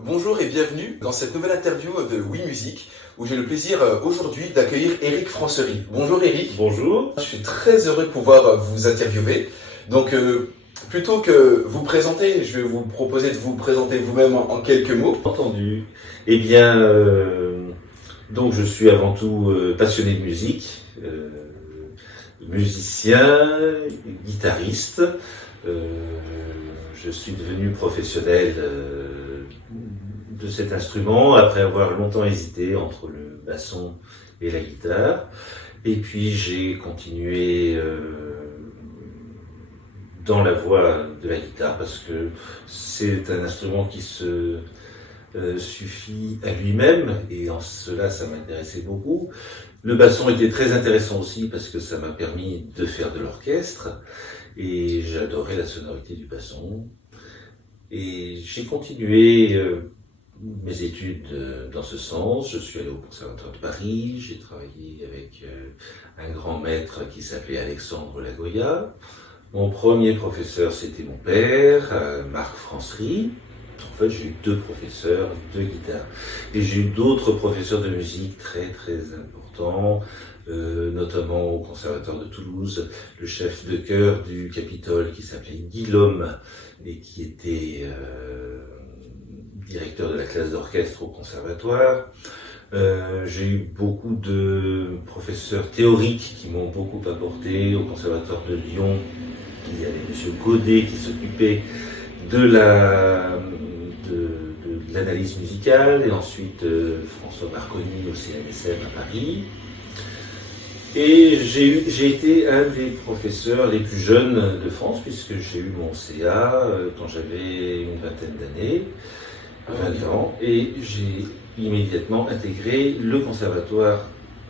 Bonjour et bienvenue dans cette nouvelle interview de Oui Musique où j'ai le plaisir aujourd'hui d'accueillir Éric Francerie. Bonjour Éric. Bonjour. Je suis très heureux de pouvoir vous interviewer. Donc plutôt que vous présenter, je vais vous proposer de vous présenter vous-même en quelques mots. Entendu. Eh bien, donc je suis avant tout passionné de musique, musicien, guitariste. Je suis devenu professionnel de cet instrument après avoir longtemps hésité entre le basson et la guitare. Et puis j'ai continué dans la voie de la guitare parce que c'est un instrument qui se suffit à lui-même et en cela ça m'intéressait beaucoup. Le basson était très intéressant aussi parce que ça m'a permis de faire de l'orchestre et j'adorais la sonorité du basson. Et j'ai continué mes études dans ce sens. Je suis allé au Conservatoire de Paris, j'ai travaillé avec un grand maître qui s'appelait Alexandre Lagoya. Mon premier professeur, c'était mon père, Marc Francerie. En fait, j'ai eu deux professeurs de guitare. Et j'ai eu d'autres professeurs de musique très très importants, notamment au Conservatoire de Toulouse, le chef de chœur du Capitole qui s'appelait Guillaume et qui était directeur de la classe d'orchestre au Conservatoire. J'ai eu beaucoup de professeurs théoriques qui m'ont beaucoup apporté au Conservatoire de Lyon. Il y avait M. Godet qui s'occupait de l'analyse musicale et ensuite François Marconi au CNSM à Paris. Et j'ai été un des professeurs les plus jeunes de France puisque j'ai eu mon CA quand j'avais une vingtaine d'années, 20 ans, et j'ai immédiatement intégré le conservatoire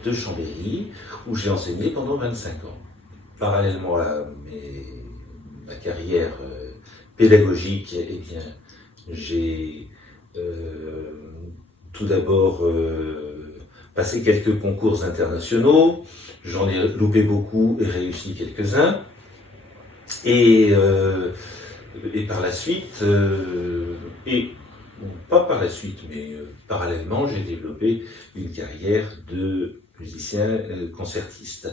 de Chambéry où j'ai enseigné pendant 25 ans. Parallèlement à ma carrière pédagogique, eh bien, j'ai tout d'abord passé quelques concours internationaux. J'en ai loupé beaucoup et réussi quelques-uns. Et par la suite, pas par la suite, mais parallèlement, j'ai développé une carrière de musicien concertiste,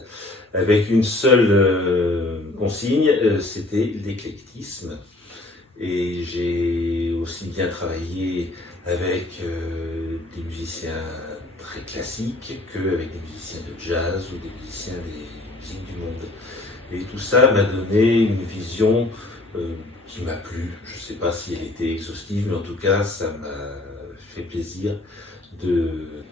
avec une seule consigne, c'était l'éclectisme. Et j'ai aussi bien travaillé avec des musiciens très classiques qu'avec des musiciens de jazz ou des musiciens des musiques du monde. Et tout ça m'a donné une vision qui m'a plu. Je ne sais pas si elle était exhaustive, mais en tout cas, ça m'a fait plaisir de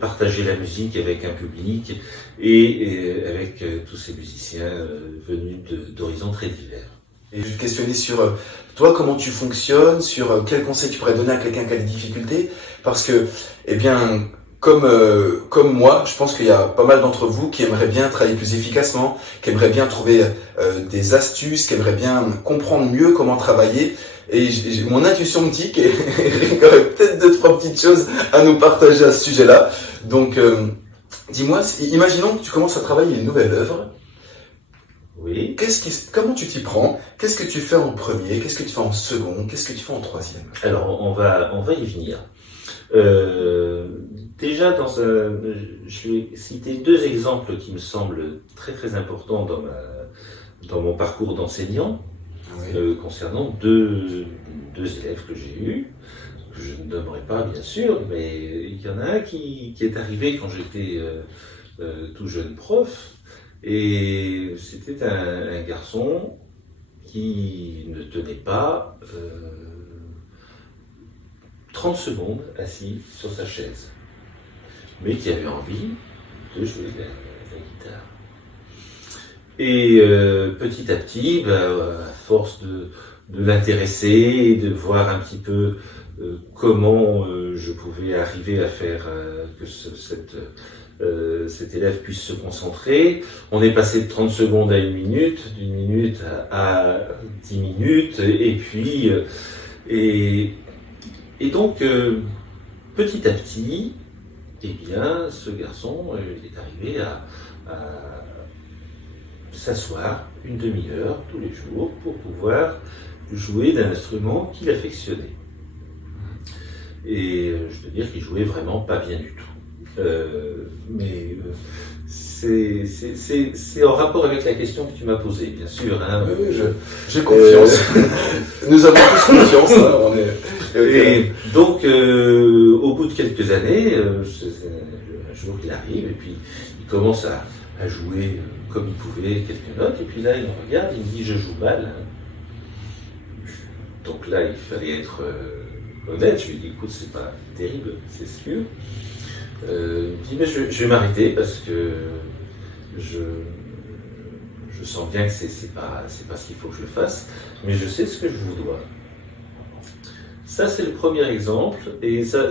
partager la musique avec un public et avec tous ces musiciens venus d'horizons très divers. Et je vais te questionner sur toi, comment tu fonctionnes, sur quels conseils tu pourrais donner à quelqu'un qui a des difficultés, parce que, eh bien, comme moi, je pense qu'il y a pas mal d'entre vous qui aimeraient bien travailler plus efficacement, qui aimeraient bien trouver des astuces, qui aimeraient bien comprendre mieux comment travailler. Et mon intuition me dit qu'il y aurait peut-être 2-3 petites choses à nous partager à ce sujet-là. Donc, dis-moi, imaginons que tu commences à travailler une nouvelle œuvre. Oui. Comment tu t'y prends? Qu'est-ce que tu fais en premier? Qu'est-ce que tu fais en second? Qu'est-ce que tu fais en troisième? Alors, on va y venir. Déjà, je vais citer deux exemples qui me semblent très très importants dans mon parcours d'enseignant, oui. Concernant deux élèves que j'ai eus, que je ne nommerai pas bien sûr, mais il y en a un qui est arrivé quand j'étais tout jeune prof, et c'était un garçon qui ne tenait pas 30 secondes assis sur sa chaise, mais qui avait envie de jouer de la guitare. Et petit à petit, à force de l'intéresser et de voir un petit peu comment je pouvais arriver à faire que cet élève puisse se concentrer, on est passé de 30 secondes à 1 minute, d'une minute à 10 minutes, et puis et donc, petit à petit, eh bien, ce garçon il est arrivé à s'asseoir une demi-heure tous les jours pour pouvoir jouer d'un instrument qu'il affectionnait. Et je peux dire qu'il jouait vraiment pas bien du tout. Mais c'est en rapport avec la question que tu m'as posée, bien sûr. Hein. Oui, j'ai confiance. Nous avons tous confiance. Hein, Et donc, au bout de quelques années, un jour il arrive et puis il commence à jouer comme il pouvait quelques notes. Et puis là, il me regarde, il me dit « je joue mal ». Donc là, il fallait être honnête. Je lui dis « écoute, c'est pas terrible, c'est sûr ». Il me dit « mais je vais m'arrêter parce que je sens bien que c'est pas ce qu'il faut que je fasse, mais je sais ce que je vous dois ». Ça, c'est le premier exemple, et ça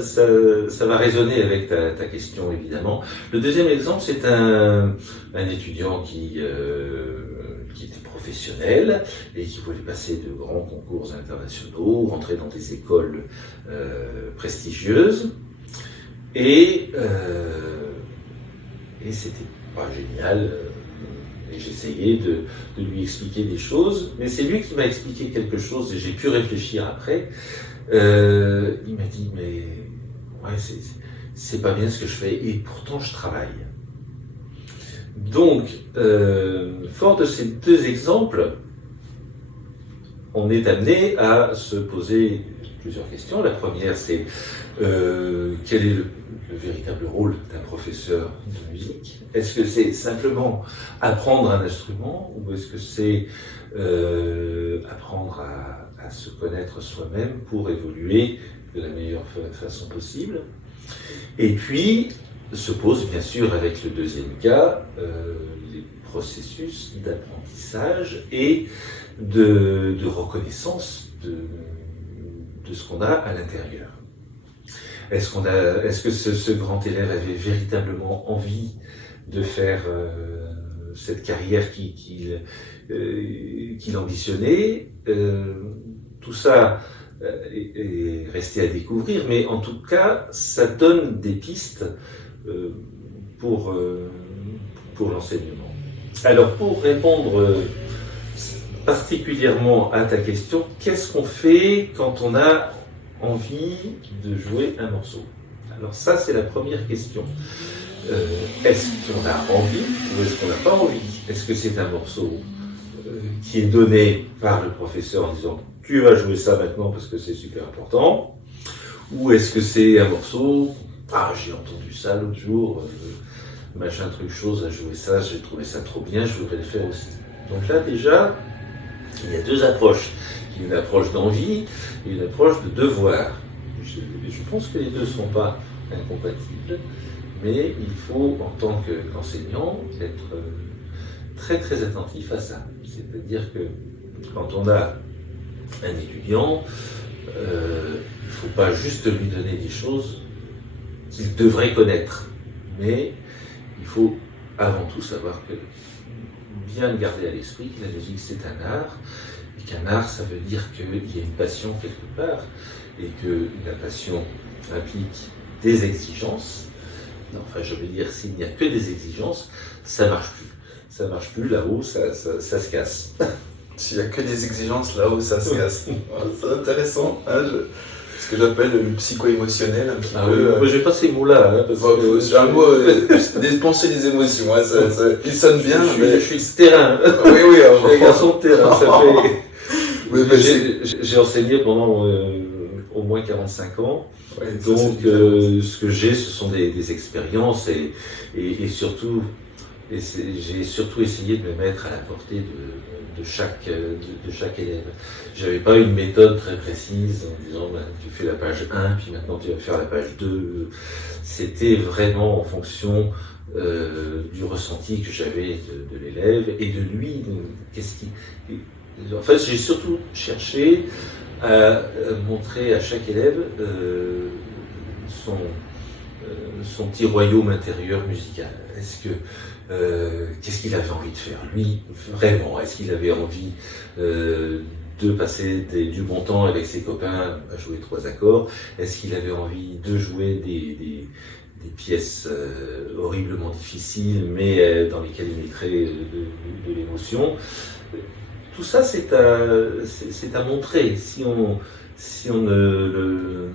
va résonner avec ta question, évidemment. Le deuxième exemple, c'est un étudiant qui était professionnel et qui voulait passer de grands concours internationaux, rentrer dans des écoles prestigieuses, et c'était pas génial. Et j'essayais de lui expliquer des choses, mais c'est lui qui m'a expliqué quelque chose, et j'ai pu réfléchir après. Il m'a dit mais ouais, c'est pas bien ce que je fais et pourtant je travaille. Donc fort de ces deux exemples, on est amené à se poser plusieurs questions. La première, c'est quel est le véritable rôle d'un professeur de musique? Est-ce que c'est simplement apprendre un instrument ou est-ce que c'est apprendre à se connaître soi-même pour évoluer de la meilleure façon possible? Et puis, se pose bien sûr avec le deuxième cas, les processus d'apprentissage et de reconnaissance de ce qu'on a à l'intérieur. Est-ce que ce grand élève avait véritablement envie de faire cette carrière qu'il ambitionnait? Tout ça est resté à découvrir, mais en tout cas, ça donne des pistes pour l'enseignement. Alors, pour répondre particulièrement à ta question, qu'est-ce qu'on fait quand on a envie de jouer un morceau? Alors ça, c'est la première question. Est-ce qu'on a envie ou est-ce qu'on n'a pas envie? Est-ce que c'est un morceau qui est donné par le professeur en disant « tu vas jouer ça maintenant parce que c'est super important » ou est-ce que c'est un morceau « ah, j'ai entendu ça l'autre jour, machin truc chose a joué ça, j'ai trouvé ça trop bien, je voudrais le faire aussi ». Donc là déjà, il y a deux approches. Il y a une approche d'envie et une approche de devoir. Je pense que les deux ne sont pas incompatibles, mais il faut, en tant qu'enseignant, être très très attentif à ça. C'est-à-dire que quand on a un étudiant, il ne faut pas juste lui donner des choses qu'il devrait connaître, mais il faut avant tout savoir que bien garder à l'esprit que la musique c'est un art, et qu'un art ça veut dire qu'il y a une passion quelque part, et que la passion implique des exigences. Enfin, je veux dire, s'il n'y a que des exigences, ça marche plus. Ça marche plus, là-haut, ça se casse. S'il n'y a que des exigences, là-haut, ça se casse. C'est intéressant, hein, ce que j'appelle le psycho-émotionnel, un petit peu. Oui, moi, je n'ai pas ces mots-là. Hein, parce que c'est un mot, dépenser des émotions, hein, il sonne bien. Je suis de terrain. Oui, oui. Je suis un garçon de terrain, ça fait... Oui, j'ai enseigné pendant au moins 45 ans. Ouais, donc, ce que j'ai, ce sont des expériences et surtout, j'ai surtout essayé de me mettre à la portée de chaque élève. J'avais pas une méthode très précise en disant tu fais la page 1 puis maintenant tu vas faire la page 2. C'était vraiment en fonction du ressenti que j'avais de l'élève et de lui. En fait, j'ai surtout cherché à montrer à chaque élève son petit royaume intérieur musical. Qu'est-ce qu'il avait envie de faire lui vraiment? Est-ce qu'il avait envie de passer du bon temps avec ses copains à jouer 3 accords? Est-ce qu'il avait envie de jouer des pièces horriblement difficiles mais dans lesquelles il mettrait de l'émotion? Tout ça, c'est à montrer. Si on ne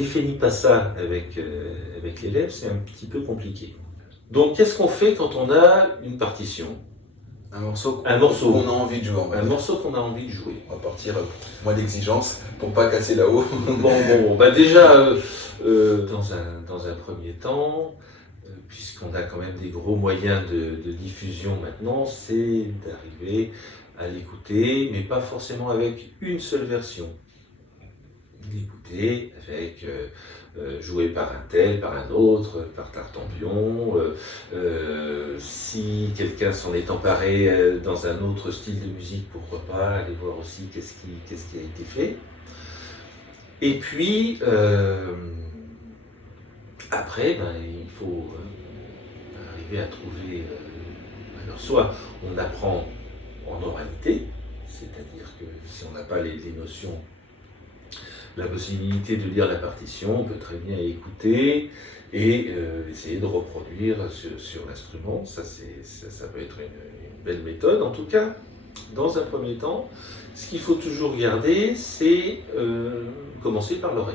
définit pas ça avec l'élève, c'est un petit peu compliqué. Donc, qu'est-ce qu'on fait quand on a une partition? Un morceau Un morceau. qu'on a envie de jouer. Un morceau qu'on a envie de jouer. On va partir moins d'exigence pour pas casser là-haut. Déjà, dans un premier temps, puisqu'on a quand même des gros moyens de diffusion maintenant, c'est d'arriver à l'écouter, mais pas forcément avec une seule version. L'écouter avec joué par un tel, par un autre, par Tartampion. Si quelqu'un s'en est emparé dans un autre style de musique, pourquoi pas aller voir aussi qu'est-ce qui a été fait. Et puis, après, il faut arriver à trouver... alors, soit on apprend en oralité, c'est-à-dire que si on n'a pas les notions, la possibilité de lire la partition, on peut très bien écouter et essayer de reproduire sur l'instrument. Ça peut être une belle méthode. En tout cas, dans un premier temps, ce qu'il faut toujours garder, c'est commencer par l'oreille.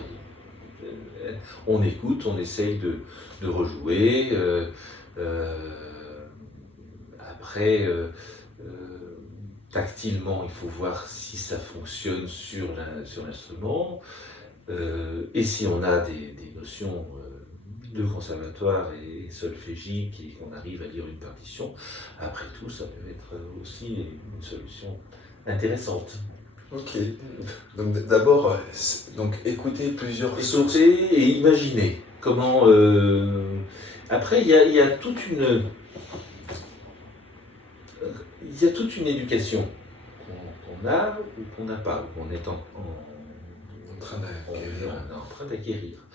On écoute, on essaye de rejouer. Après, tactilement, il faut voir si ça fonctionne sur l'instrument. Et si on a des notions de conservatoire et solfégique et qu'on arrive à lire une partition, après tout, ça peut être aussi une solution intéressante. Ok. Donc d'abord, écouter plusieurs sources. Écouter et imaginer comment... Après, il y a toute une... Il y a toute une éducation qu'on a ou qu'on n'a pas, ou qu'on est en train d'acquérir.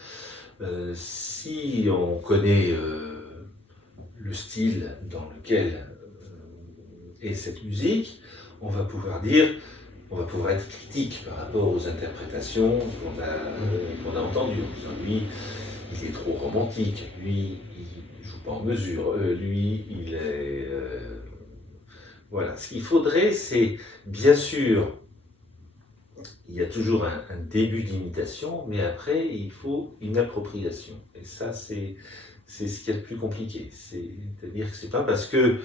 Si on connaît le style dans lequel est cette musique, on va pouvoir être critique par rapport aux interprétations qu'on a entendues. Lui, il est trop romantique, lui, il ne joue pas en mesure, lui, il est... Voilà, ce qu'il faudrait, c'est, bien sûr, il y a toujours un début d'imitation, mais après, il faut une appropriation. Et ça, c'est ce qu'il y a de plus compliqué. C'est-à-dire que c'est pas parce que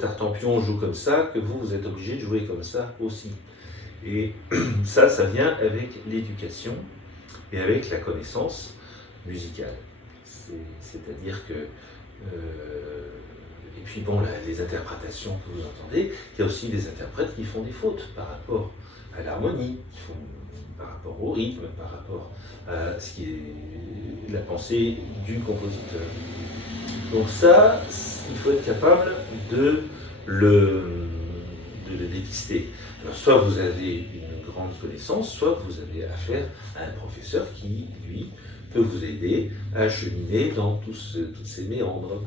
Tartampion joue comme ça que vous êtes obligé de jouer comme ça aussi. Et ça vient avec l'éducation et avec la connaissance musicale. C'est-à-dire que... et puis bon, les interprétations que vous entendez, il y a aussi des interprètes qui font des fautes par rapport à l'harmonie, par rapport au rythme, par rapport à ce qui est la pensée du compositeur. Donc ça, il faut être capable de le dépister. Alors soit vous avez une grande connaissance, soit vous avez affaire à un professeur qui, lui, peut vous aider à cheminer dans tous ces méandres.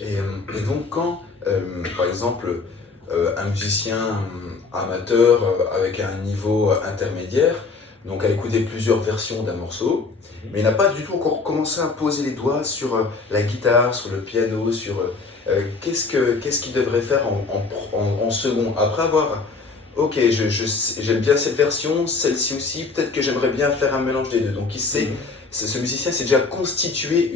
Et donc quand, par exemple, un musicien amateur avec un niveau intermédiaire, donc a écouté plusieurs versions d'un morceau, mais n'a pas du tout encore commencé à poser les doigts sur la guitare, sur le piano, sur qu'est-ce qu'il devrait faire en second, après avoir, ok, j'aime bien cette version, celle-ci aussi, peut-être que j'aimerais bien faire un mélange des deux. Donc il sait, ce musicien s'est déjà constitué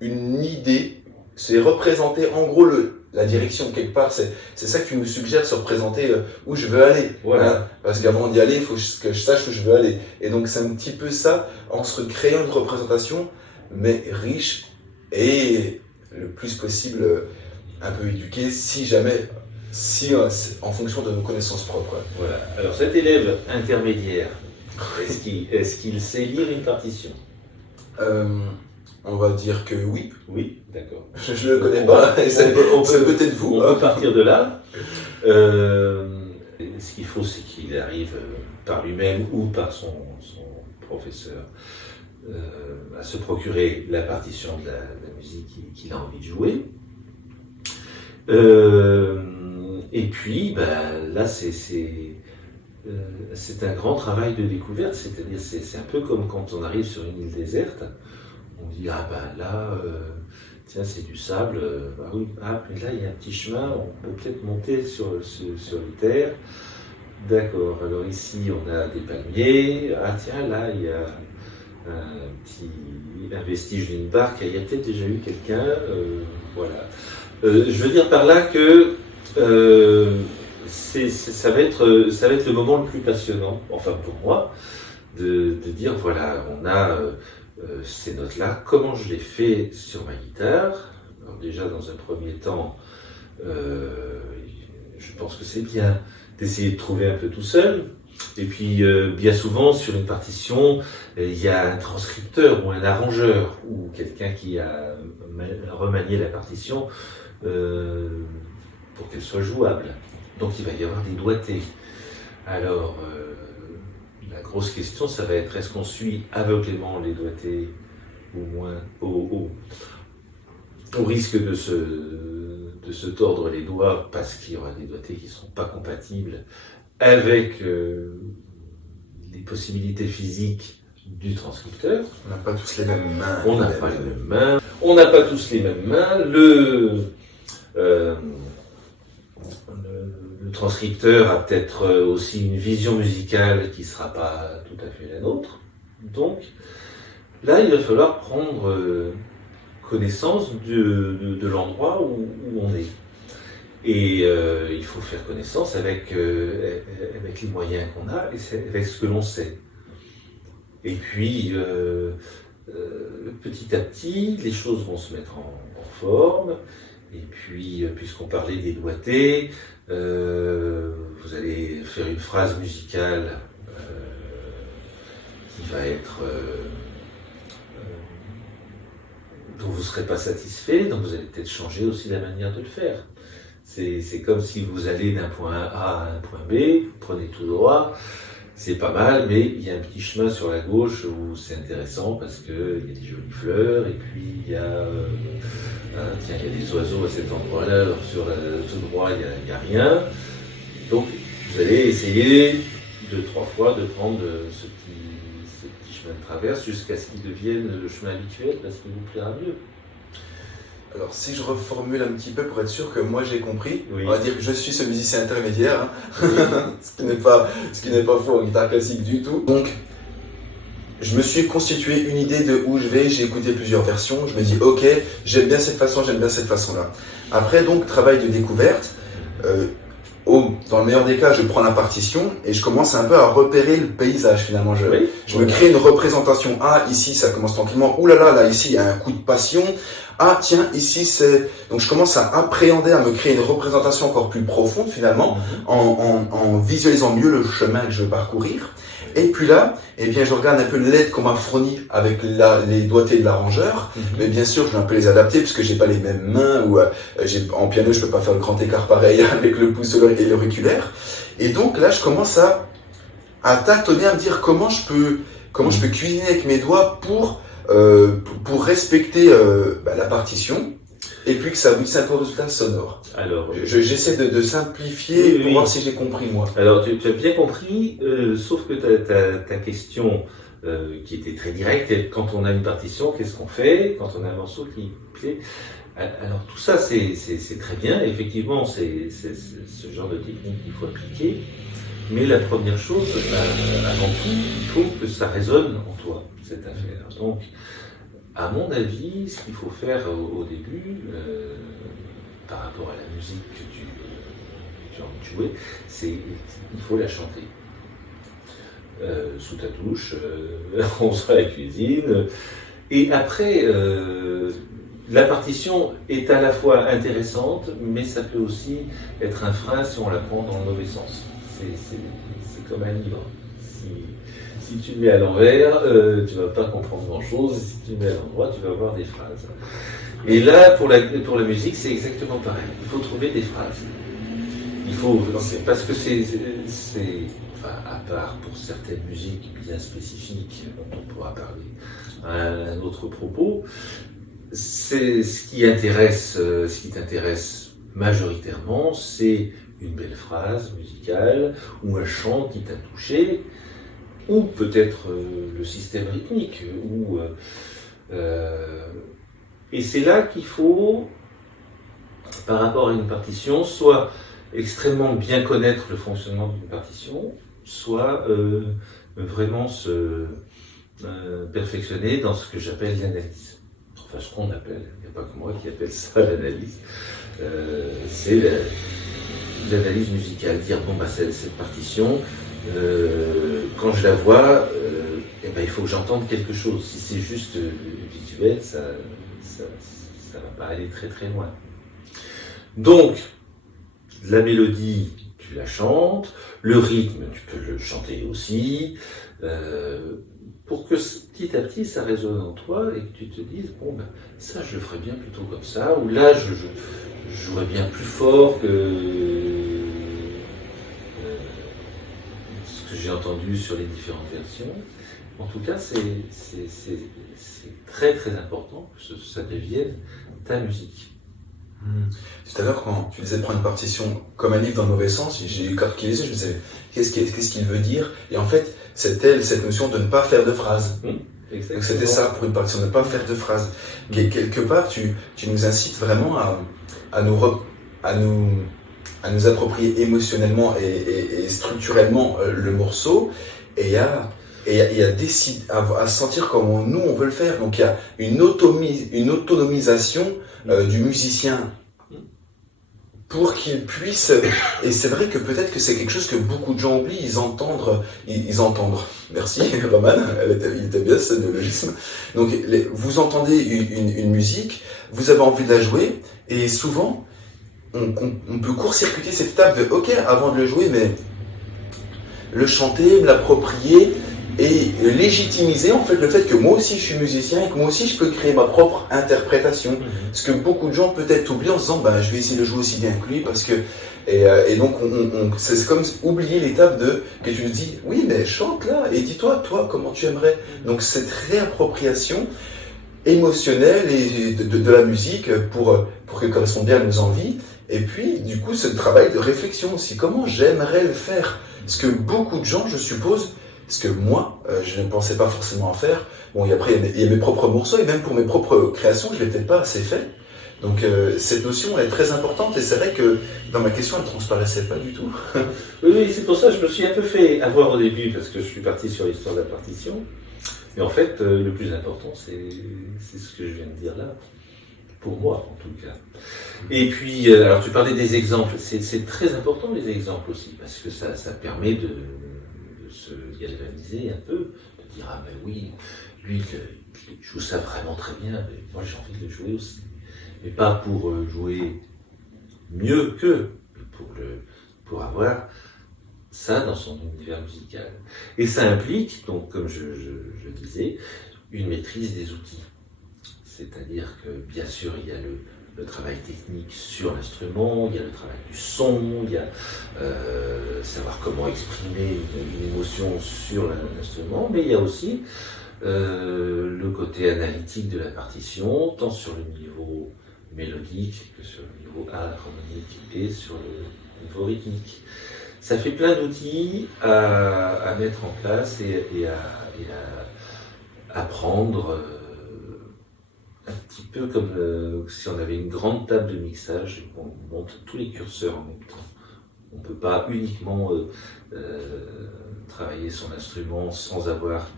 une idée, c'est représenter en gros la direction quelque part, c'est ça que tu nous suggères, se représenter où je veux aller. Voilà. Hein, parce qu'avant d'y aller, il faut que je sache où je veux aller. Et donc c'est un petit peu ça, en se créant une représentation, mais riche et le plus possible un peu éduquée, en fonction de nos connaissances propres. Voilà. Alors cet élève intermédiaire, est-ce qu'il sait lire une partition? On va dire que oui. Oui, d'accord. Je ne le connais pas, c'est peut-être vous. On peut partir de là. Ce qu'il faut, c'est qu'il arrive par lui-même ou par son professeur à se procurer la partition de la musique qu'il a envie de jouer. Et puis, là, c'est un grand travail de découverte, c'est-à-dire c'est un peu comme quand on arrive sur une île déserte. On dit, là, tiens, c'est du sable, oui, mais là, il y a un petit chemin, on peut peut-être monter sur les terres. D'accord, alors ici, on a des palmiers, tiens, là, il y a un vestige d'une barque. Il y a peut-être déjà eu quelqu'un, voilà. Je veux dire par là que ça va être le moment le plus passionnant, enfin pour moi, de dire voilà, on a ces notes-là, comment je les fais sur ma guitare. Alors déjà, dans un premier temps, je pense que c'est bien d'essayer de trouver un peu tout seul. Et puis, bien souvent, sur une partition, il y a un transcripteur ou un arrangeur ou quelqu'un qui a remanié la partition pour qu'elle soit jouable. Donc, il va y avoir des doigtés. Alors, la grosse question, ça va être, est-ce qu'on suit aveuglément les doigtés ou moins au risque de se tordre les doigts parce qu'il y aura des doigtés qui ne sont pas compatibles avec les possibilités physiques du transcripteur. On n'a pas tous les mêmes mains. On n'a pas les mêmes mains. On n'a pas tous les mêmes mains. Le transcripteur a peut-être aussi une vision musicale qui ne sera pas tout à fait la nôtre. Donc, là, il va falloir prendre connaissance de l'endroit où on est. Et il faut faire connaissance avec les moyens qu'on a et avec ce que l'on sait. Et puis, petit à petit, les choses vont se mettre en forme. Et puis, puisqu'on parlait des doigtés, vous allez faire une phrase musicale qui va être dont vous ne serez pas satisfait, donc vous allez peut-être changer aussi la manière de le faire. C'est comme si vous allez d'un point A à un point B, vous prenez tout droit, c'est pas mal, mais il y a un petit chemin sur la gauche où c'est intéressant parce qu'il y a des jolies fleurs, et puis il y a des oiseaux à cet endroit-là, alors sur tout droit il n'y a rien. Donc vous allez essayer 2-3 fois de prendre ce petit chemin de traverse jusqu'à ce qu'il devienne le chemin habituel parce qu'il vous plaira mieux. Alors si je reformule un petit peu pour être sûr que moi j'ai compris, oui. On va dire que je suis ce musicien intermédiaire, hein. ce qui n'est pas faux en guitare classique du tout. Donc je me suis constitué une idée de où je vais, j'ai écouté plusieurs versions, je me dis ok, j'aime bien cette façon, j'aime bien cette façon-là. Après donc travail de découverte, dans le meilleur des cas je prends la partition et je commence un peu à repérer le paysage finalement. Je me crée une représentation, ici ça commence tranquillement, là ici il y a un coup de passion. Tiens, ici c'est... Donc je commence à appréhender, à me créer une représentation encore plus profonde finalement, en visualisant mieux le chemin que je veux parcourir. Et puis là, eh bien, je regarde un peu l'aide qu'on m'a fournie avec les doigtés de l'arrangeur. Mais bien sûr, je vais un peu les adapter puisque j'ai pas les mêmes mains ou en piano, je peux pas faire le grand écart pareil avec le pouce et l'auriculaire. Et donc là, je commence à tâtonner, à me dire comment je peux cuisiner avec mes doigts pour respecter la partition et puis que ça abouisse à un résultat sonore. Alors, j'essaie de simplifier pour voir si j'ai compris moi. Alors tu as bien compris, sauf que ta question qui était très directe, quand on a une partition, qu'est-ce qu'on fait quand on a un morceau qui plaît? Alors tout ça c'est très bien, effectivement c'est ce genre de technique qu'il faut appliquer, mais la première chose, avant tout, il faut que ça résonne en toi, cette affaire. Donc, à mon avis, ce qu'il faut faire au début, par rapport à la musique que tu as envie de jouer, c'est il faut la chanter. Sous ta douche, on sera à la cuisine. Et après, la partition est à la fois intéressante, mais ça peut aussi être un frein si on la prend dans le mauvais sens. C'est comme un livre. Si tu le mets à l'envers, tu ne vas pas comprendre grand-chose. Si tu le mets à l'endroit, tu vas avoir des phrases. Et là, pour la musique, c'est exactement pareil. Il faut trouver des phrases. Parce que à part pour certaines musiques bien spécifiques, dont on pourra parler à un autre propos, c'est ce qui t'intéresse majoritairement, c'est une belle phrase musicale ou un chant qui t'a touché, ou peut-être le système rythmique, et c'est là qu'il faut, par rapport à une partition, soit extrêmement bien connaître le fonctionnement d'une partition, soit vraiment perfectionner dans ce que j'appelle l'analyse. Enfin, ce qu'on appelle, il n'y a pas que moi qui appelle ça l'analyse. C'est l'analyse musicale. Dire, bon, bah, cette partition, quand je la vois, eh ben, il faut que j'entende quelque chose. Si c'est juste visuel, ça va pas aller très très loin. Donc, la mélodie, tu la chantes, le rythme, tu peux le chanter aussi, pour que petit à petit ça résonne en toi et que tu te dises, bon ben ça je le ferais bien plutôt comme ça, ou là je jouerais bien plus fort que ce que j'ai entendu sur les différentes versions. En tout cas, c'est très très important que ça devienne ta musique. Tout à l'heure, quand tu disais prendre une partition comme un livre dans le mauvais sens, j'ai écarquillé les yeux, je me disais, qu'est-ce qu'il veut dire? Et en fait, c'était cette notion de ne pas faire de phrases. Donc c'était ça pour une partition, ne pas faire de phrases. Et quelque part, tu nous incites vraiment à nous approprier émotionnellement et structurellement le morceau et à décider, à sentir comment nous on veut le faire. Donc il y a une autonomisation du musicien pour qu'il puisse, et c'est vrai que peut-être que c'est quelque chose que beaucoup de gens oublient, ils entendent, merci Roman, il était bien ce néologisme. Donc vous entendez une musique, vous avez envie de la jouer, et souvent on peut court-circuiter cette étape de ok, avant de le jouer, mais le chanter, me l'approprier, et légitimiser en fait le fait que moi aussi je suis musicien et que moi aussi je peux créer ma propre interprétation. Ce que beaucoup de gens peut-être oublient en se disant je vais essayer de jouer aussi bien que lui parce que et donc c'est comme oublier l'étape de que tu nous dis oui mais chante là et dis-toi toi comment tu aimerais. Donc cette réappropriation émotionnelle et de la musique pour qu'elle corresponde bien à nos envies. Et puis du coup ce travail de réflexion aussi, comment j'aimerais le faire, parce que beaucoup de gens je suppose, ce que moi, je ne pensais pas forcément à faire. Bon, et après, il y a mes propres morceaux, et même pour mes propres créations, je ne l'ai peut-être pas assez fait. Donc, cette notion est très importante, et c'est vrai que dans ma question, elle ne transparaissait pas du tout. Oui, c'est pour ça que je me suis un peu fait avoir au début, parce que je suis parti sur l'histoire de la partition. Mais en fait, le plus important, c'est ce que je viens de dire là. Pour moi, en tout cas. Et puis, alors tu parlais des exemples. C'est très important, les exemples aussi, parce que ça permet de se galvaniser un peu, de dire ah ben oui, lui il joue ça vraiment très bien, mais moi j'ai envie de le jouer aussi. Mais pas pour jouer mieux qu'eux, mais pour avoir ça dans son univers musical. Et ça implique, donc comme je disais, une maîtrise des outils. C'est-à-dire que bien sûr il y a le travail technique sur l'instrument, il y a le travail du son, il y a savoir comment exprimer une émotion sur l'instrument, mais il y a aussi le côté analytique de la partition, tant sur le niveau mélodique que sur le niveau harmonique et sur le niveau rythmique. Ça fait plein d'outils à mettre en place et à apprendre. Un petit peu comme si on avait une grande table de mixage et qu'on monte tous les curseurs en même temps. On ne peut pas uniquement travailler son instrument sans avoir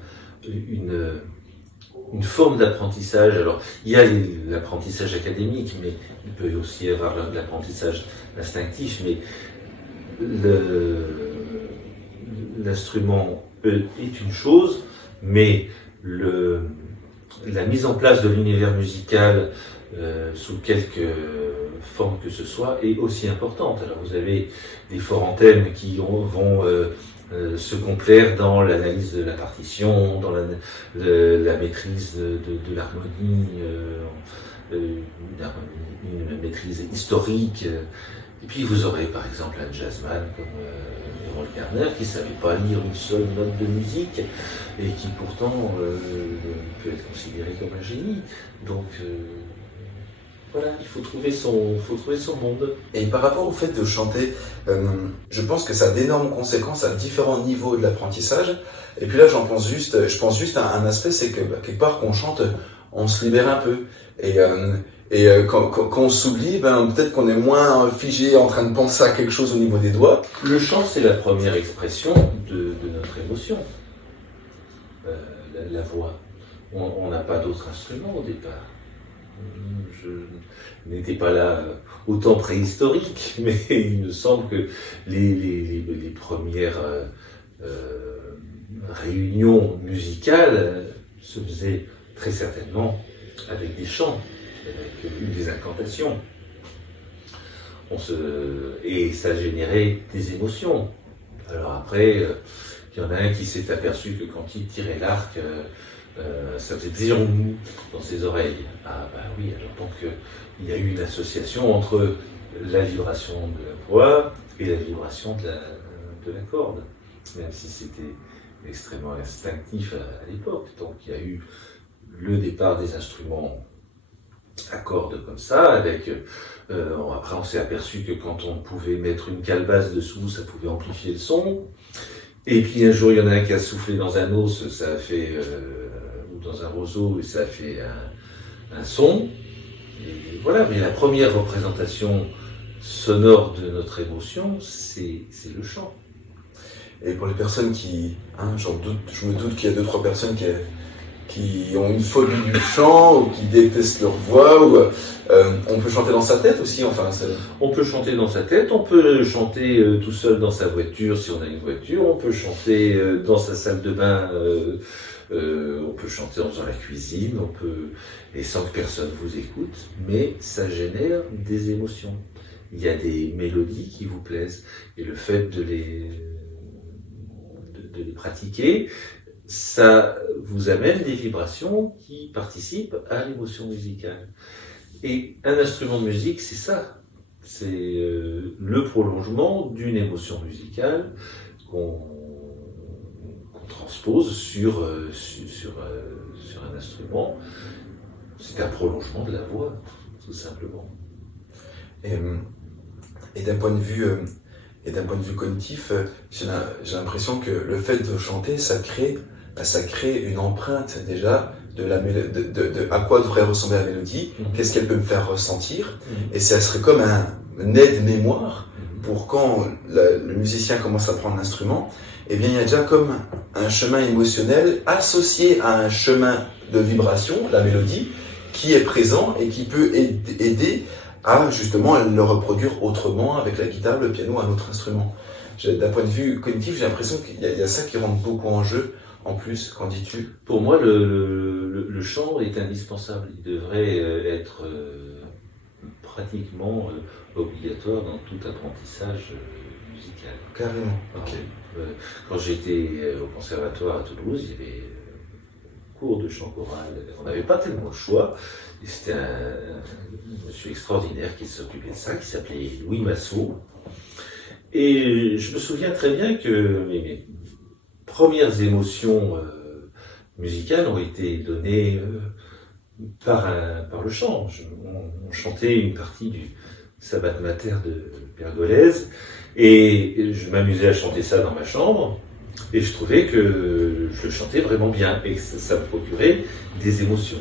une forme d'apprentissage. Alors, il y a l'apprentissage académique, mais il peut aussi y avoir l'apprentissage instinctif, mais l'instrument est une chose, mais la mise en place de l'univers musical sous quelque forme que ce soit est aussi importante. Alors vous avez des forts antennes qui vont se complaire dans l'analyse de la partition, dans la maîtrise de l'harmonie, une maîtrise historique. Et puis vous aurez par exemple un jazzman comme Errol Garner qui ne savait pas lire une seule note de musique et qui pourtant peut être considéré comme un génie. Donc voilà, il faut trouver son monde. Et par rapport au fait de chanter, je pense que ça a d'énormes conséquences à différents niveaux de l'apprentissage. Et puis là, je pense juste à un aspect, c'est que quelque part, quand on chante, on se libère un peu. Et quand on s'oublie, peut-être qu'on est moins figé en train de penser à quelque chose au niveau des doigts. Le chant, c'est la première expression de notre émotion. la voix. On n'a pas d'autre instrument au départ. Je n'étais pas là au temps préhistorique, mais il me semble que les premières réunions musicales se faisaient très certainement avec des chants, avec des incantations. Et ça générait des émotions. Alors après, il y en a un qui s'est aperçu que quand il tirait l'arc, ça faisait zirou dans ses oreilles. Ah bah oui, alors donc il y a eu une association entre la vibration de la voix et la vibration de la corde, même si c'était extrêmement instinctif à l'époque. Donc il y a eu le départ des instruments à cordes comme ça, avec après on s'est aperçu que quand on pouvait mettre une calebasse dessous, ça pouvait amplifier le son. Et puis un jour il y en a un qui a soufflé dans un os, ça a fait ou dans un roseau, et ça a fait un son. Et voilà, mais la première représentation sonore de notre émotion, c'est le chant. Et pour les personnes qui, je me doute qu'il y a 2-3 personnes qui ont une phobie du chant ou qui détestent leur voix, ou on peut chanter dans sa tête aussi, enfin. On peut chanter dans sa tête, on peut chanter tout seul dans sa voiture si on a une voiture, on peut chanter dans sa salle de bain, on peut chanter en faisant la cuisine, et sans que personne vous écoute, mais ça génère des émotions. Il y a des mélodies qui vous plaisent, et le fait de les pratiquer, ça vous amène des vibrations qui participent à l'émotion musicale. Et un instrument de musique, c'est ça. C'est le prolongement d'une émotion musicale qu'on transpose sur un instrument. C'est un prolongement de la voix, tout simplement. Et d'un point de vue cognitif, j'ai l'impression que le fait de chanter, ça crée une empreinte déjà de à quoi devrait ressembler la mélodie, qu'est-ce qu'elle peut me faire ressentir, et ça serait comme un aide-mémoire pour quand le musicien commence à prendre l'instrument, eh bien il y a déjà comme un chemin émotionnel associé à un chemin de vibration, la mélodie, qui est présent et qui peut aider à justement le reproduire autrement avec la guitare, le piano, un autre instrument. D'un point de vue cognitif, j'ai l'impression qu'il y a ça qui rentre beaucoup en jeu. En plus, qu'en dis-tu? Pour moi, le chant est indispensable. Il devrait être pratiquement obligatoire dans tout apprentissage musical. Carrément. Ok. Quand j'étais au conservatoire à Toulouse, il y avait cours de chant choral. On n'avait pas tellement le choix. Et c'était un monsieur extraordinaire qui s'occupait de ça, qui s'appelait Louis Massot. Et je me souviens très bien que mes premières émotions musicales ont été données par le chant. On chantait une partie du Stabat Mater de Pergolèse, et je m'amusais à chanter ça dans ma chambre, et je trouvais que je chantais vraiment bien, et ça me procurait des émotions.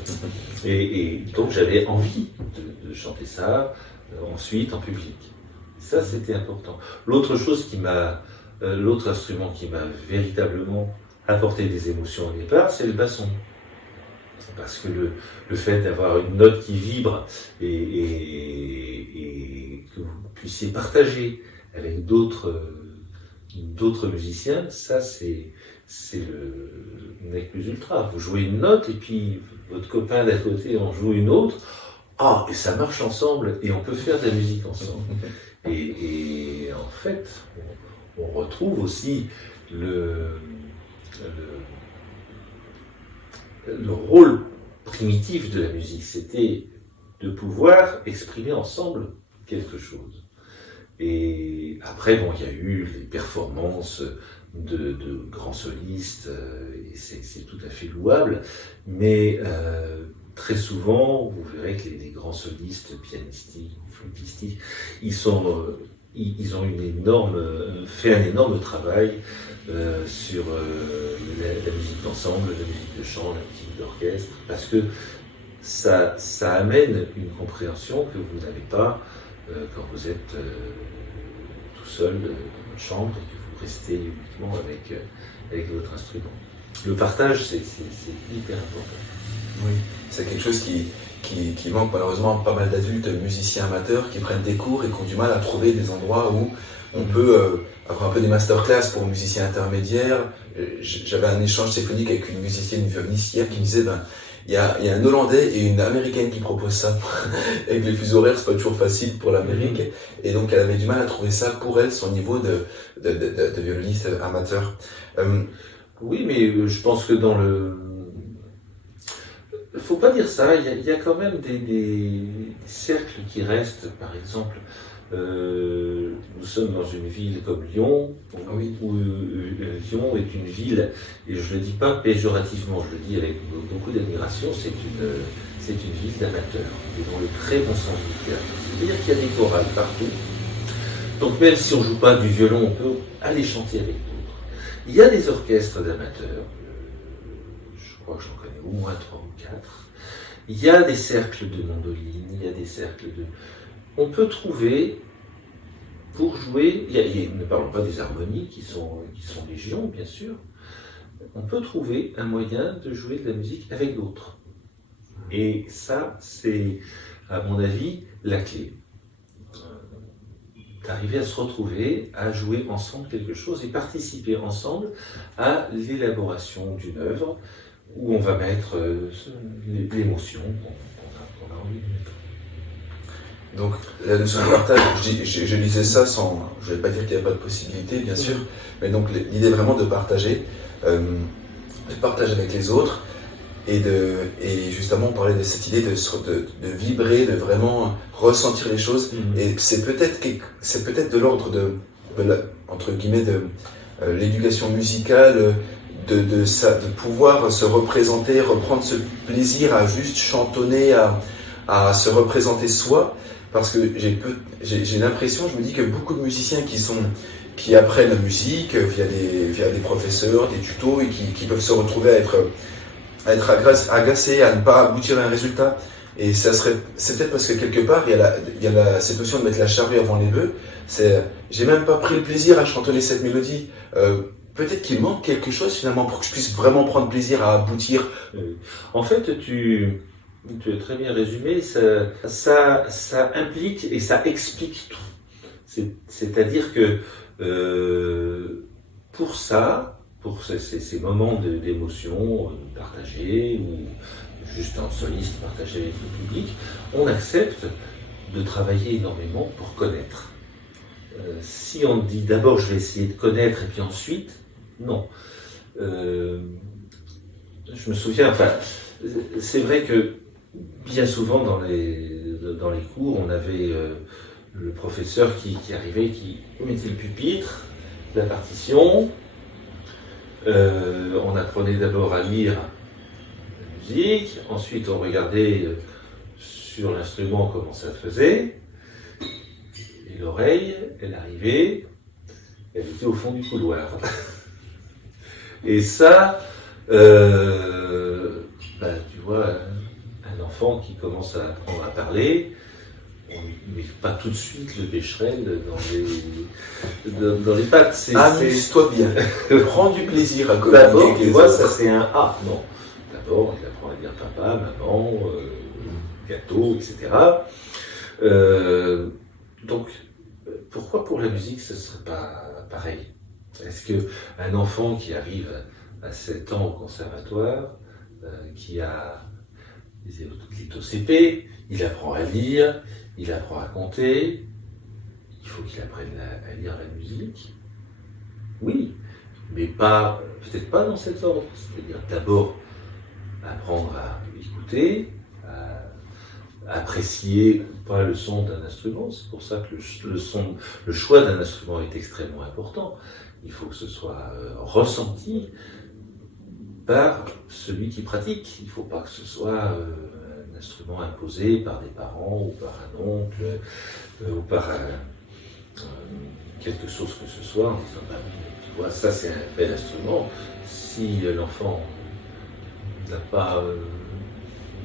Et donc j'avais envie de chanter ça ensuite en public. Ça, c'était important. L'autre instrument qui m'a véritablement apporté des émotions au départ, c'est le basson. Parce que le fait d'avoir une note qui vibre et que vous puissiez partager avec d'autres musiciens, ça c'est le nec plus ultra. Vous jouez une note et puis votre copain d'à côté en joue une autre. Et ça marche ensemble et on peut faire de la musique ensemble. Et en fait, on retrouve aussi le rôle primitif de la musique, c'était de pouvoir exprimer ensemble quelque chose. Et après, il y a eu les performances de grands solistes, et c'est tout à fait louable, mais très souvent, vous verrez que les grands solistes pianistiques ou flûtistiques, ils ont fait un énorme travail sur la musique d'ensemble, la musique de chant, la musique d'orchestre, parce que ça amène une compréhension que vous n'avez pas quand vous êtes tout seul dans votre chambre et que vous restez uniquement avec votre instrument. Le partage, c'est hyper important. Oui, c'est quelque chose qui manque malheureusement pas mal d'adultes musiciens amateurs qui prennent des cours et qui ont du mal à trouver des endroits où on peut avoir un peu des masterclass pour musiciens intermédiaires. J'avais un échange symphonique avec une musicienne, une violoniste hier qui me disait il y a un Hollandais et une Américaine qui proposent ça. Avec les fuseaux horaires, c'est pas toujours facile pour l'Amérique. Et donc, elle avait du mal à trouver ça pour elle, son niveau de violoniste amateur. Oui, mais je pense que dans le... Faut pas dire ça, il y a quand même des cercles qui restent, par exemple, nous sommes dans une ville comme Lyon, où Lyon est une ville, et je ne le dis pas péjorativement, je le dis avec beaucoup d'admiration, c'est une ville d'amateurs, et dans le très bon sens du terme. C'est-à-dire qu'il y a des chorales partout, donc même si on ne joue pas du violon, on peut aller chanter avec d'autres. Il y a des orchestres d'amateurs, je crois que j'en connais au moins 3 ou 4. Il y a des cercles de mandoline, il y a des cercles de... On peut trouver, pour jouer, ne parlons pas des harmonies qui sont légion, bien sûr, on peut trouver un moyen de jouer de la musique avec d'autres. Et ça, c'est, à mon avis, la clé. D'arriver à se retrouver, à jouer ensemble quelque chose et participer ensemble à l'élaboration d'une œuvre où on va mettre l'émotion qu'on a envie de mettre. Donc, la notion de partage, je disais ça sans... Je ne vais pas dire qu'il n'y a pas de possibilité, bien sûr, mais donc l'idée vraiment de partager avec les autres et justement parler de cette idée de vibrer, de vraiment ressentir les choses. Et c'est peut-être de l'ordre entre guillemets, de l'éducation musicale, de pouvoir se représenter, reprendre ce plaisir à juste chantonner, à se représenter soi. Parce que j'ai l'impression, je me dis que beaucoup de musiciens qui apprennent la musique via des professeurs, des tutos, et qui peuvent se retrouver à être agacés, à ne pas aboutir à un résultat. Et c'est peut-être parce que quelque part, il y a cette notion de mettre la charrue avant les bœufs. J'ai même pas pris le plaisir à chantonner cette mélodie. Peut-être qu'il manque quelque chose finalement pour que je puisse vraiment prendre plaisir à aboutir. En fait, tu as très bien résumé, ça implique et ça explique tout. C'est-à-dire que pour ces moments d'émotion partagés ou juste en soliste partagé avec le public, on accepte de travailler énormément pour connaître. Si on dit d'abord je vais essayer de connaître et puis ensuite, non. Je me souviens, c'est vrai que bien souvent dans les cours, on avait le professeur qui arrivait, qui mettait le pupitre, la partition. On apprenait d'abord à lire la musique, ensuite on regardait sur l'instrument comment ça faisait, et l'oreille, elle arrivait, elle était au fond du couloir. Et ça, tu vois, un enfant qui commence à apprendre à parler, on ne met pas tout de suite le bécherel dans les pattes. Amuse-toi bien. Prends du plaisir à communiquer. D'abord, tu vois, ça c'est un A. Non. D'abord, il apprend à dire papa, maman, gâteau, etc. Donc, pourquoi pour la musique ce ne serait pas pareil? Est-ce qu'un enfant qui arrive à 7 ans au conservatoire, qui est au CP, il apprend à lire, il apprend à compter, il faut qu'il apprenne à lire la musique? Oui, mais peut-être pas dans cet ordre. C'est-à-dire d'abord apprendre à écouter, à apprécier ou pas le son d'un instrument. C'est pour ça que le choix d'un instrument est extrêmement important. Il faut que ce soit ressenti par celui qui pratique. Il ne faut pas que ce soit un instrument imposé par des parents ou par un oncle ou par quelque chose que ce soit, en disant bah oui, tu vois, ça c'est un bel instrument. Si l'enfant n'a pas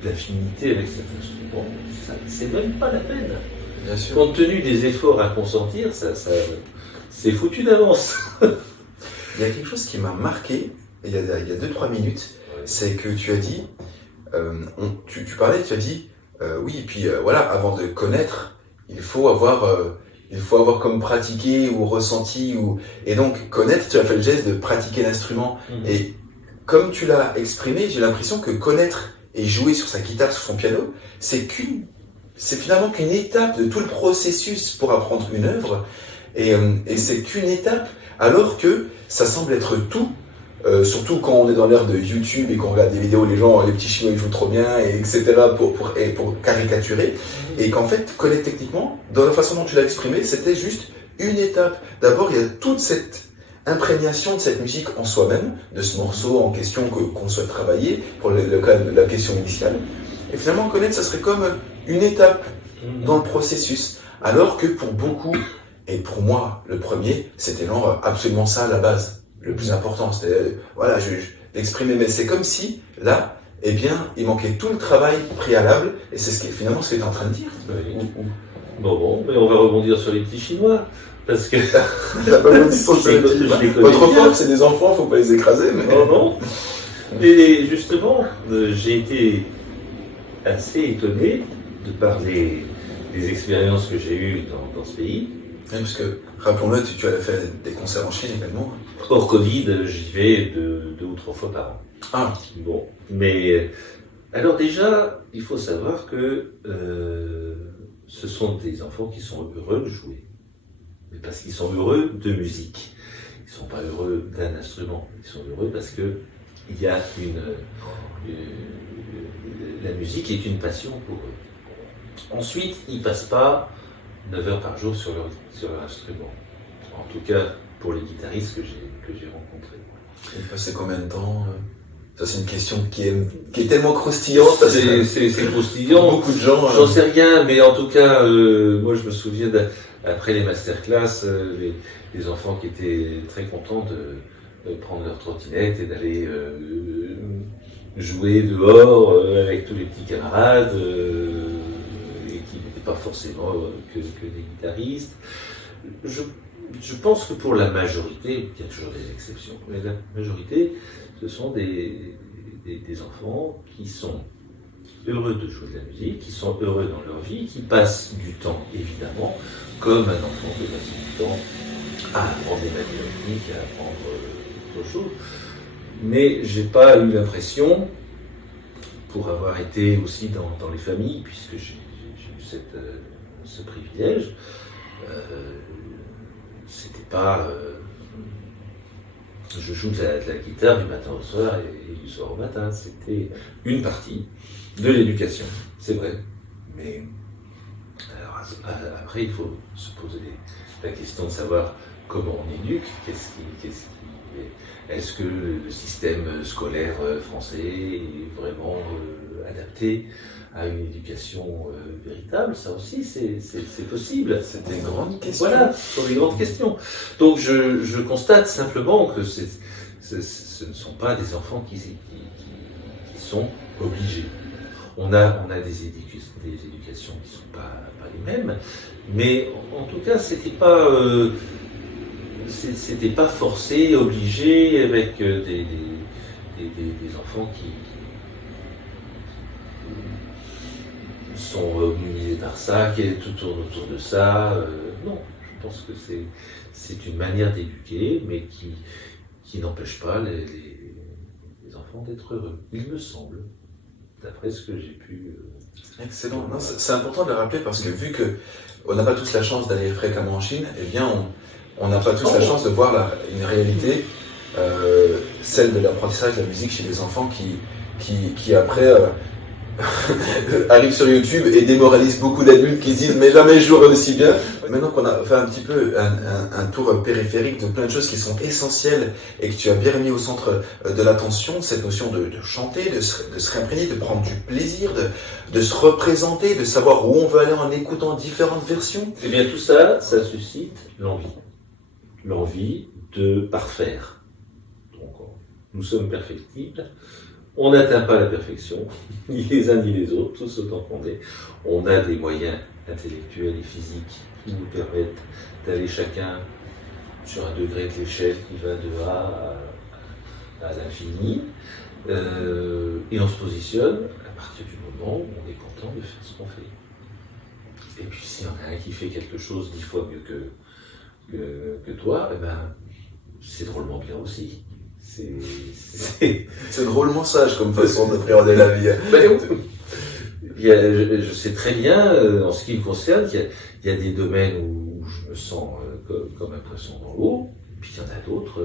d'affinité avec cet instrument, c'est même pas la peine. Bien sûr. Compte tenu des efforts à consentir, c'est foutu d'avance. Il y a quelque chose qui m'a marqué il y a 2-3 minutes. c'est que tu as dit, tu parlais, tu as dit, oui, et puis voilà, avant de connaître, il faut avoir comme pratiqué ou ressenti, et donc connaître, tu as fait le geste de pratiquer l'instrument. Et comme tu l'as exprimé, j'ai l'impression que connaître et jouer sur sa guitare, sur son piano, c'est finalement qu'une étape de tout le processus pour apprendre une œuvre, et c'est qu'une étape, alors que ça semble être tout. Surtout quand on est dans l'ère de YouTube et qu'on regarde des vidéos, les petits chinois ils jouent trop bien, et etc. pour caricaturer, et qu'en fait, connaître techniquement, dans la façon dont tu l'as exprimé, c'était juste une étape. D'abord, il y a toute cette imprégnation de cette musique en soi-même, de ce morceau en question qu'on souhaite travailler, pour le cas de la question initiale. Et finalement, connaître, ça serait comme une étape dans le processus. Alors que pour beaucoup, et pour moi, le premier, c'était absolument ça à la base. Le plus important, c'était, voilà, l'exprimer. Mais c'est comme si, là, eh bien, il manquait tout le travail préalable, et c'est finalement ce que tu es en train de dire. Oui. Bon, mais on va rebondir sur les petits Chinois, parce que... T'as pas le sur les petits Chinois. Votre force, c'est des enfants, faut pas les écraser, mais... Non. Et justement, j'ai été assez étonné de par les expériences que j'ai eues dans ce pays. Oui, parce que, rappelons-le, tu avais fait des concerts en Chine également. Hors Covid, j'y vais deux ou trois fois par an. Ah. Bon, mais alors déjà, il faut savoir que ce sont des enfants qui sont heureux de jouer, mais parce qu'ils sont heureux de musique. Ils ne sont pas heureux d'un instrument. Ils sont heureux parce que il y a la musique est une passion pour eux. Ensuite, ils ne passent pas 9 heures par jour sur leur instrument. En tout cas, pour les guitaristes que j'ai rencontrés. Ils passaient combien de temps Ça, c'est une question qui est tellement croustillante. C'est croustillant. Beaucoup de gens... J'en sais rien, mais en tout cas, moi, je me souviens, après les masterclass, les enfants qui étaient très contents de prendre leur trottinette et d'aller jouer dehors avec tous les petits camarades, et qui n'étaient pas forcément que des guitaristes. Je pense que pour la majorité, il y a toujours des exceptions, mais la majorité, ce sont des enfants qui sont heureux de jouer de la musique, qui sont heureux dans leur vie, qui passent du temps, évidemment, comme un enfant peut passer du temps à apprendre des mathématiques, à apprendre d'autres choses. Mais j'ai pas eu l'impression, pour avoir été aussi dans les familles, puisque j'ai eu ce privilège, c'était pas... je joue de la guitare du matin au soir et du soir au matin. C'était une partie de l'éducation, c'est vrai. Mais alors, après, il faut se poser la question de savoir comment on éduque, est-ce que le système scolaire français est vraiment adapté à une éducation véritable? Ça aussi, c'est possible. C'était une grande question. Voilà, ce sont des grandes questions. Donc je constate simplement que ce ne sont pas des enfants qui sont obligés. On a des éducations qui ne sont pas les mêmes, mais en tout cas, c'était pas forcé, obligé, avec des enfants qui sont obnubilés par ça, qui tout tourne autour de ça. Non, je pense que c'est une manière d'éduquer, mais qui n'empêche pas les enfants d'être heureux. Il me semble, d'après ce que j'ai pu... Excellent. Non, c'est important de le rappeler parce que vu qu'on n'a pas tous la chance d'aller fréquemment en Chine, eh bien on n'a pas tous la chance de voir une réalité, celle de l'apprentissage de la musique chez les enfants qui après arrivent sur YouTube et démoralisent beaucoup d'adultes qui disent mais jamais je jouerai aussi bien. Maintenant qu'on a fait un petit peu un tour périphérique de plein de choses qui sont essentielles et que tu as bien remis au centre de l'attention, cette notion de chanter, de se réimprégner, de prendre du plaisir, de se représenter, de savoir où on veut aller en écoutant différentes versions. Eh bien tout ça suscite l'envie. L'envie de parfaire. Donc, nous sommes perfectibles. On n'atteint pas la perfection, ni les uns ni les autres, tous autant qu'on est. On a des moyens intellectuels et physiques qui nous permettent d'aller chacun sur un degré de l'échelle qui va de A à l'infini. Et on se positionne à partir du moment où on est content de faire ce qu'on fait. Et puis s'il y en a un qui fait quelque chose 10 fois mieux que toi, eh ben, c'est drôlement bien aussi. C'est drôlement sage comme façon d'appréhender la vie. Je sais très bien, en ce qui me concerne, qu'il y a des domaines où je me sens comme un poisson dans l'eau, puis il y en a d'autres,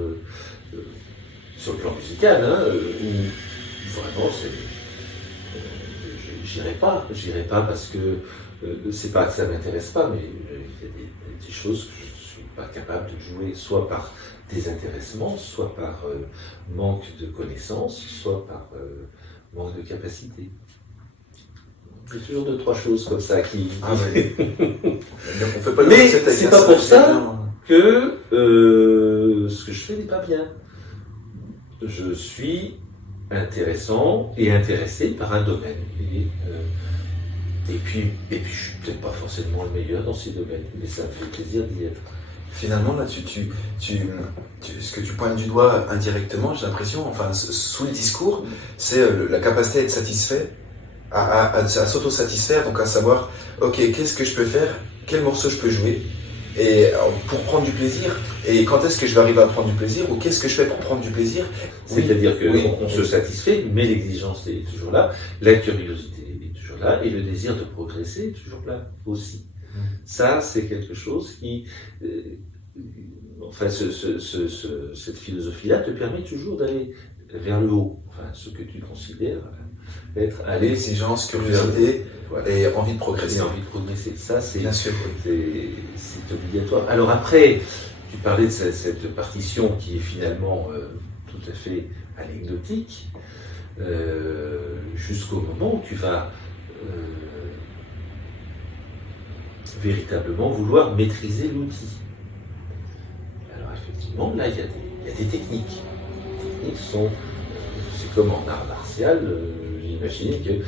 sur le plan musical, où vraiment j'irai pas parce que c'est pas que ça m'intéresse pas, mais il y a des choses que je suis pas capable de jouer, soit par désintéressement, soit par manque de connaissances, soit par manque de capacité. Il y a toujours 2-3 choses comme ça qui. Ah ouais. On fait pas le mais c'est pas pour ça que ce que je fais n'est pas bien. Je suis intéressant et intéressé par un domaine. Et puis je suis peut-être pas forcément le meilleur dans ces domaines, mais ça me fait plaisir d'y être. Finalement, là, ce que tu pointes du doigt indirectement, j'ai l'impression, enfin, sous le discours, c'est la capacité à être satisfait, à s'auto-satisfaire, donc à savoir, ok, qu'est-ce que je peux faire, quel morceau je peux jouer, et pour prendre du plaisir, et quand est-ce que je vais arriver à prendre du plaisir, ou qu'est-ce que je fais pour prendre du plaisir. C'est-à-dire qu'on se satisfait, mais l'exigence est toujours là, la curiosité est toujours là, et le désir de progresser est toujours là aussi. Ça, c'est quelque chose qui, cette philosophie-là te permet toujours d'aller vers le haut. Enfin, ce que tu considères être aller. Exigence, curiosité, voilà. Et envie de progresser. Et envie de progresser. Ça, c'est bien sûr, c'est obligatoire. Alors après, tu parlais de cette partition qui est finalement tout à fait anecdotique, jusqu'au moment où tu vas véritablement vouloir maîtriser l'outil. Alors effectivement, là, il y a des techniques. Les techniques sont, c'est comme en art martial, j'imagine que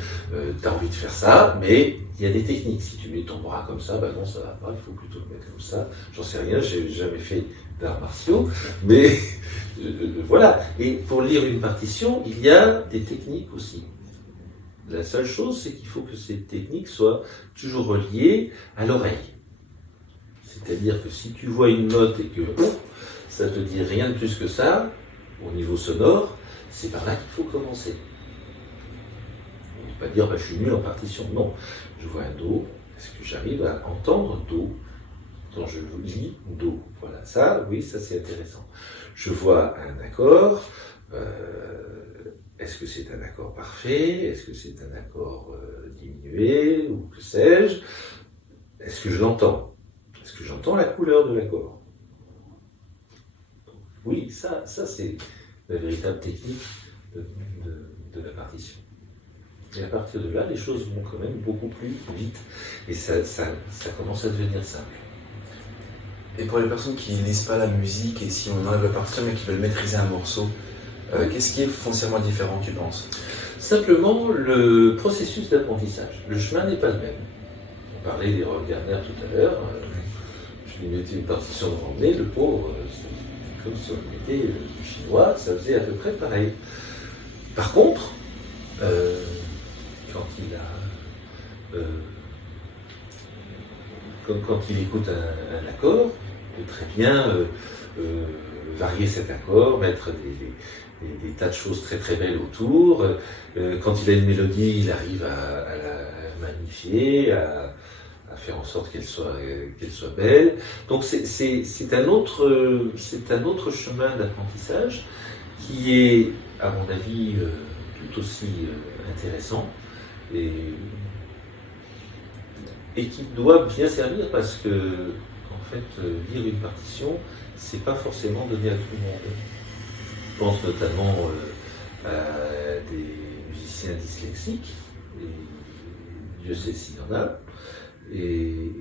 tu as envie de faire ça, mais il y a des techniques. Si tu mets ton bras comme ça, non, ça va pas, il faut plutôt le mettre comme ça. J'en sais rien, j'ai jamais fait d'arts martiaux, mais voilà. Et pour lire une partition, il y a des techniques aussi. La seule chose, c'est qu'il faut que ces techniques soient toujours reliées à l'oreille. C'est-à-dire que si tu vois une note et que ça te dit rien de plus que ça, au niveau sonore, c'est par là qu'il faut commencer. On ne peut pas dire je suis nul en partition. Non, je vois un Do, est-ce que j'arrive à entendre Do quand je lis Do? Voilà, ça, oui, ça c'est intéressant. Je vois un accord. Est-ce que c'est un accord parfait? Est-ce que c'est un accord diminué? Ou que sais-je? Est-ce que je l'entends? Est-ce que j'entends la couleur de l'accord? Oui, ça c'est la véritable technique de la partition. Et à partir de là, les choses vont quand même beaucoup plus vite. Et ça commence à devenir simple. Et pour les personnes qui ne lisent pas la musique, et si on enlève la partition mais qui veulent maîtriser un morceau, qu'est-ce qui est foncièrement différent, tu penses? Simplement le processus d'apprentissage. Le chemin n'est pas le même. On parlait des Rolf Garner tout à l'heure. Je lui mettais une partition de anglais, le pauvre, c'était comme si on mettait du chinois, ça faisait à peu près pareil. Par contre, quand il écoute un accord, il peut très bien varier cet accord, mettre des tas de choses très très belles autour. Quand il a une mélodie, il arrive à la magnifier, à faire en sorte qu'elle soit belle. Donc c'est un autre chemin d'apprentissage qui est, à mon avis, tout aussi intéressant et qui doit bien servir parce que, en fait, lire une partition, c'est pas forcément donné à tout le monde. Je pense notamment à des musiciens dyslexiques, et Dieu sait s'il y en a, et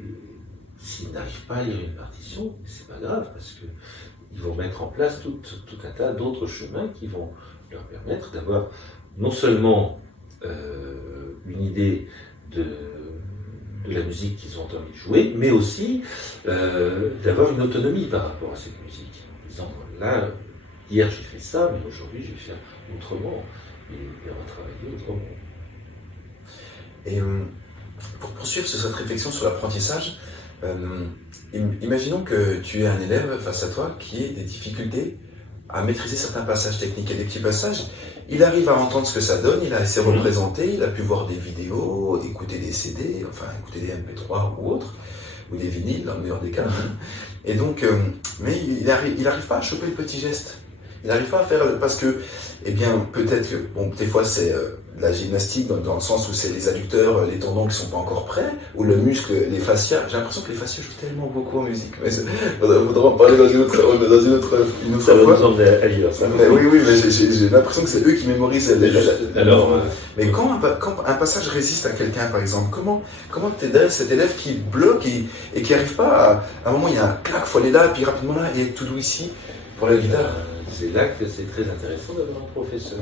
s'ils n'arrivent pas à lire une partition, c'est pas grave, parce qu'ils vont mettre en place tout un tas d'autres chemins qui vont leur permettre d'avoir non seulement une idée de la musique qu'ils ont envie de jouer, mais aussi d'avoir une autonomie par rapport à cette musique. En disant, là, hier j'ai fait ça, mais aujourd'hui je vais faire autrement. et retravailler autrement. Et pour poursuivre sur cette réflexion sur l'apprentissage, imaginons que tu aies un élève face à toi qui ait des difficultés à maîtriser certains passages techniques et des petits passages. Il arrive à entendre ce que ça donne, il a assez représenté, il a pu voir des vidéos, écouter des CD, enfin écouter des MP3 ou autres, ou des vinyles dans le meilleur des cas. Et donc, mais il arrive pas à choper le petit geste. Il n'arrive pas à faire, parce que, eh bien, peut-être que, bon, des fois c'est la gymnastique dans le sens où c'est les adducteurs, les tendons qui sont pas encore prêts, ou le muscle, les fascias. J'ai l'impression que les fascias jouent tellement beaucoup en musique. Mais faudra en parler dans une autre ça fois. Ça va nous ailleurs, ça. Mais oui, mais j'ai l'impression que c'est eux qui mémorisent les alors, mais quand un passage résiste à quelqu'un, par exemple, comment t'aider cet élève qui bloque et qui n'arrive pas à un moment, il y a un clac, faut aller là, puis rapidement là, et être tout doux ici pour la guitare. C'est là que c'est très intéressant d'avoir un professeur.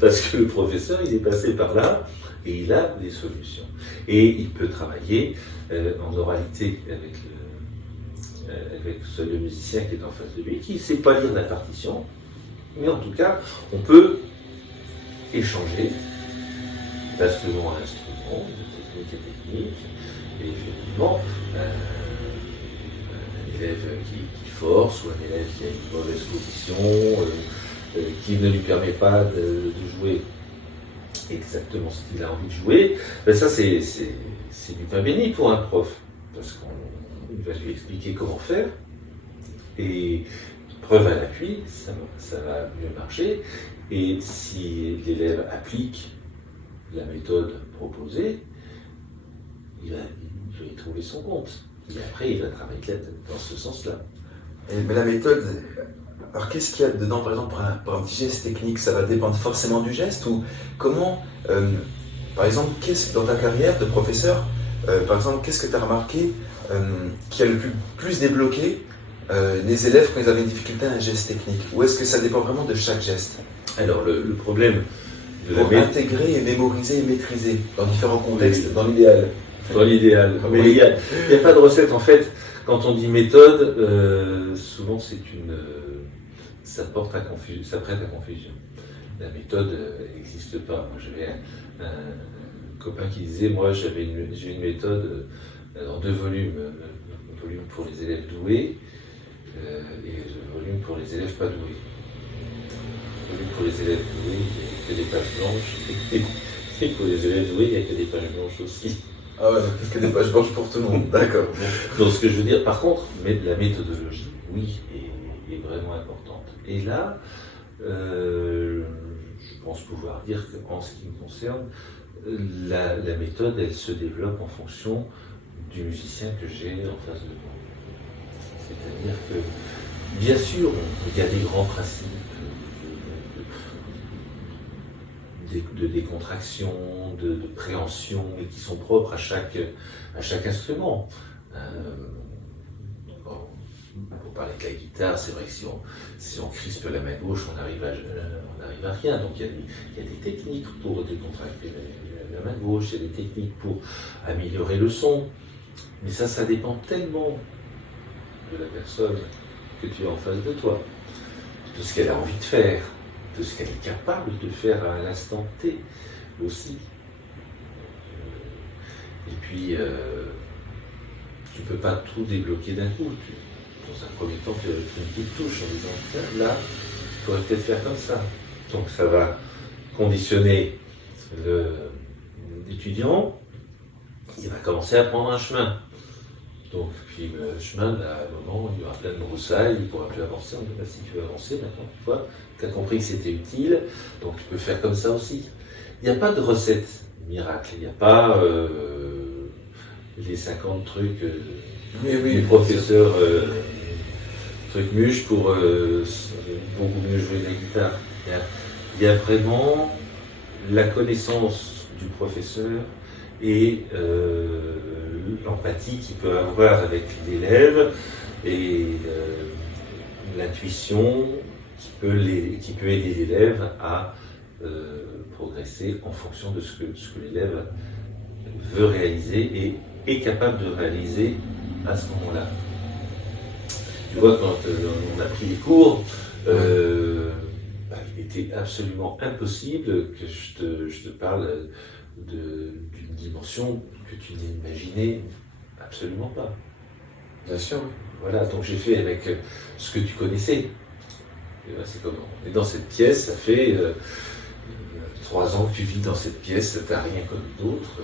Parce que le professeur, il est passé par là et il a des solutions. Et il peut travailler en oralité avec le musicien qui est en face de lui, qui ne sait pas lire la partition, mais en tout cas, on peut échanger d'instrument à instrument, de technique à technique, et effectivement, un élève qui force, ou un élève qui a une mauvaise position, qui ne lui permet pas de jouer exactement ce qu'il a envie de jouer, ben ça c'est du pain béni pour un prof, parce qu'on va lui expliquer comment faire, et preuve à l'appui, ça va mieux marcher, et si l'élève applique la méthode proposée, il va y trouver son compte, et après il va travailler dans ce sens-là. Mais la méthode, alors qu'est-ce qu'il y a dedans, par exemple, pour un petit geste technique? Ça va dépendre forcément du geste, ou comment, par exemple, dans ta carrière de professeur, par exemple, qu'est-ce que tu as remarqué qui a le plus débloqué les élèves quand ils avaient une difficulté à un geste technique? Ou est-ce que ça dépend vraiment de chaque geste? Alors, le problème de pour intégrer et mémoriser et maîtriser dans différents contextes, dans l'idéal. Dans l'idéal. Mais il n'y a pas de recette, en fait. Quand on dit méthode, souvent ça prête à confusion. La méthode n'existe pas. Moi, j'avais un copain qui disait, moi j'ai une méthode en 2 volumes, un volume pour les élèves doués et un volume pour les élèves pas doués. Un volume pour les élèves doués, il n'y a que des pages blanches, et pour les élèves doués, il n'y a que des pages blanches aussi. Ah ouais, donc il y a des pages blanches pour tout le monde, d'accord. Donc ce que je veux dire, par contre, la méthodologie, oui, est vraiment importante. Et là, je pense pouvoir dire qu'en ce qui me concerne, la méthode, elle se développe en fonction du musicien que j'ai en face de moi. C'est-à-dire que, bien sûr, il y a des grands principes de décontraction, de préhension, mais qui sont propres à chaque instrument. Pour parler de la guitare, c'est vrai que si on crispe la main gauche, on n'arrive à rien. Donc il y a des techniques pour décontracter la main gauche, il y a des techniques pour améliorer le son. Mais ça dépend tellement de la personne que tu as en face de toi, de ce qu'elle a envie de faire, de ce qu'elle est capable de faire à l'instant T aussi. Et puis, tu ne peux pas tout débloquer d'un coup. Dans un premier temps, tu as une petite touche en disant, tiens, là, tu pourrais peut-être faire comme ça. Donc ça va conditionner l'étudiant, il va commencer à prendre un chemin. Donc, puis le chemin, à un moment, il y aura plein de broussailles, il ne pourra plus avancer. On dit, bah, si tu veux avancer, maintenant, tu vois, tu as compris que c'était utile, donc tu peux faire comme ça aussi. Il n'y a pas de recette miracle, il n'y a pas les 50 trucs du professeur truc muche pour beaucoup mieux jouer la guitare. Il y a vraiment la connaissance du professeur et l'empathie qu'il peut avoir avec l'élève et l'intuition qui peut aider l'élève à progresser en fonction de ce que l'élève veut réaliser et est capable de réaliser à ce moment-là. Tu vois, quand on a pris les cours, il est était absolument impossible que je te parle d'une dimension que tu n'imaginais absolument pas. Bien sûr, oui. Voilà, donc j'ai fait avec ce que tu connaissais. Et ben, c'est comme on est dans cette pièce, ça fait 3 ans que tu vis dans cette pièce, tu n'as rien connu d'autre.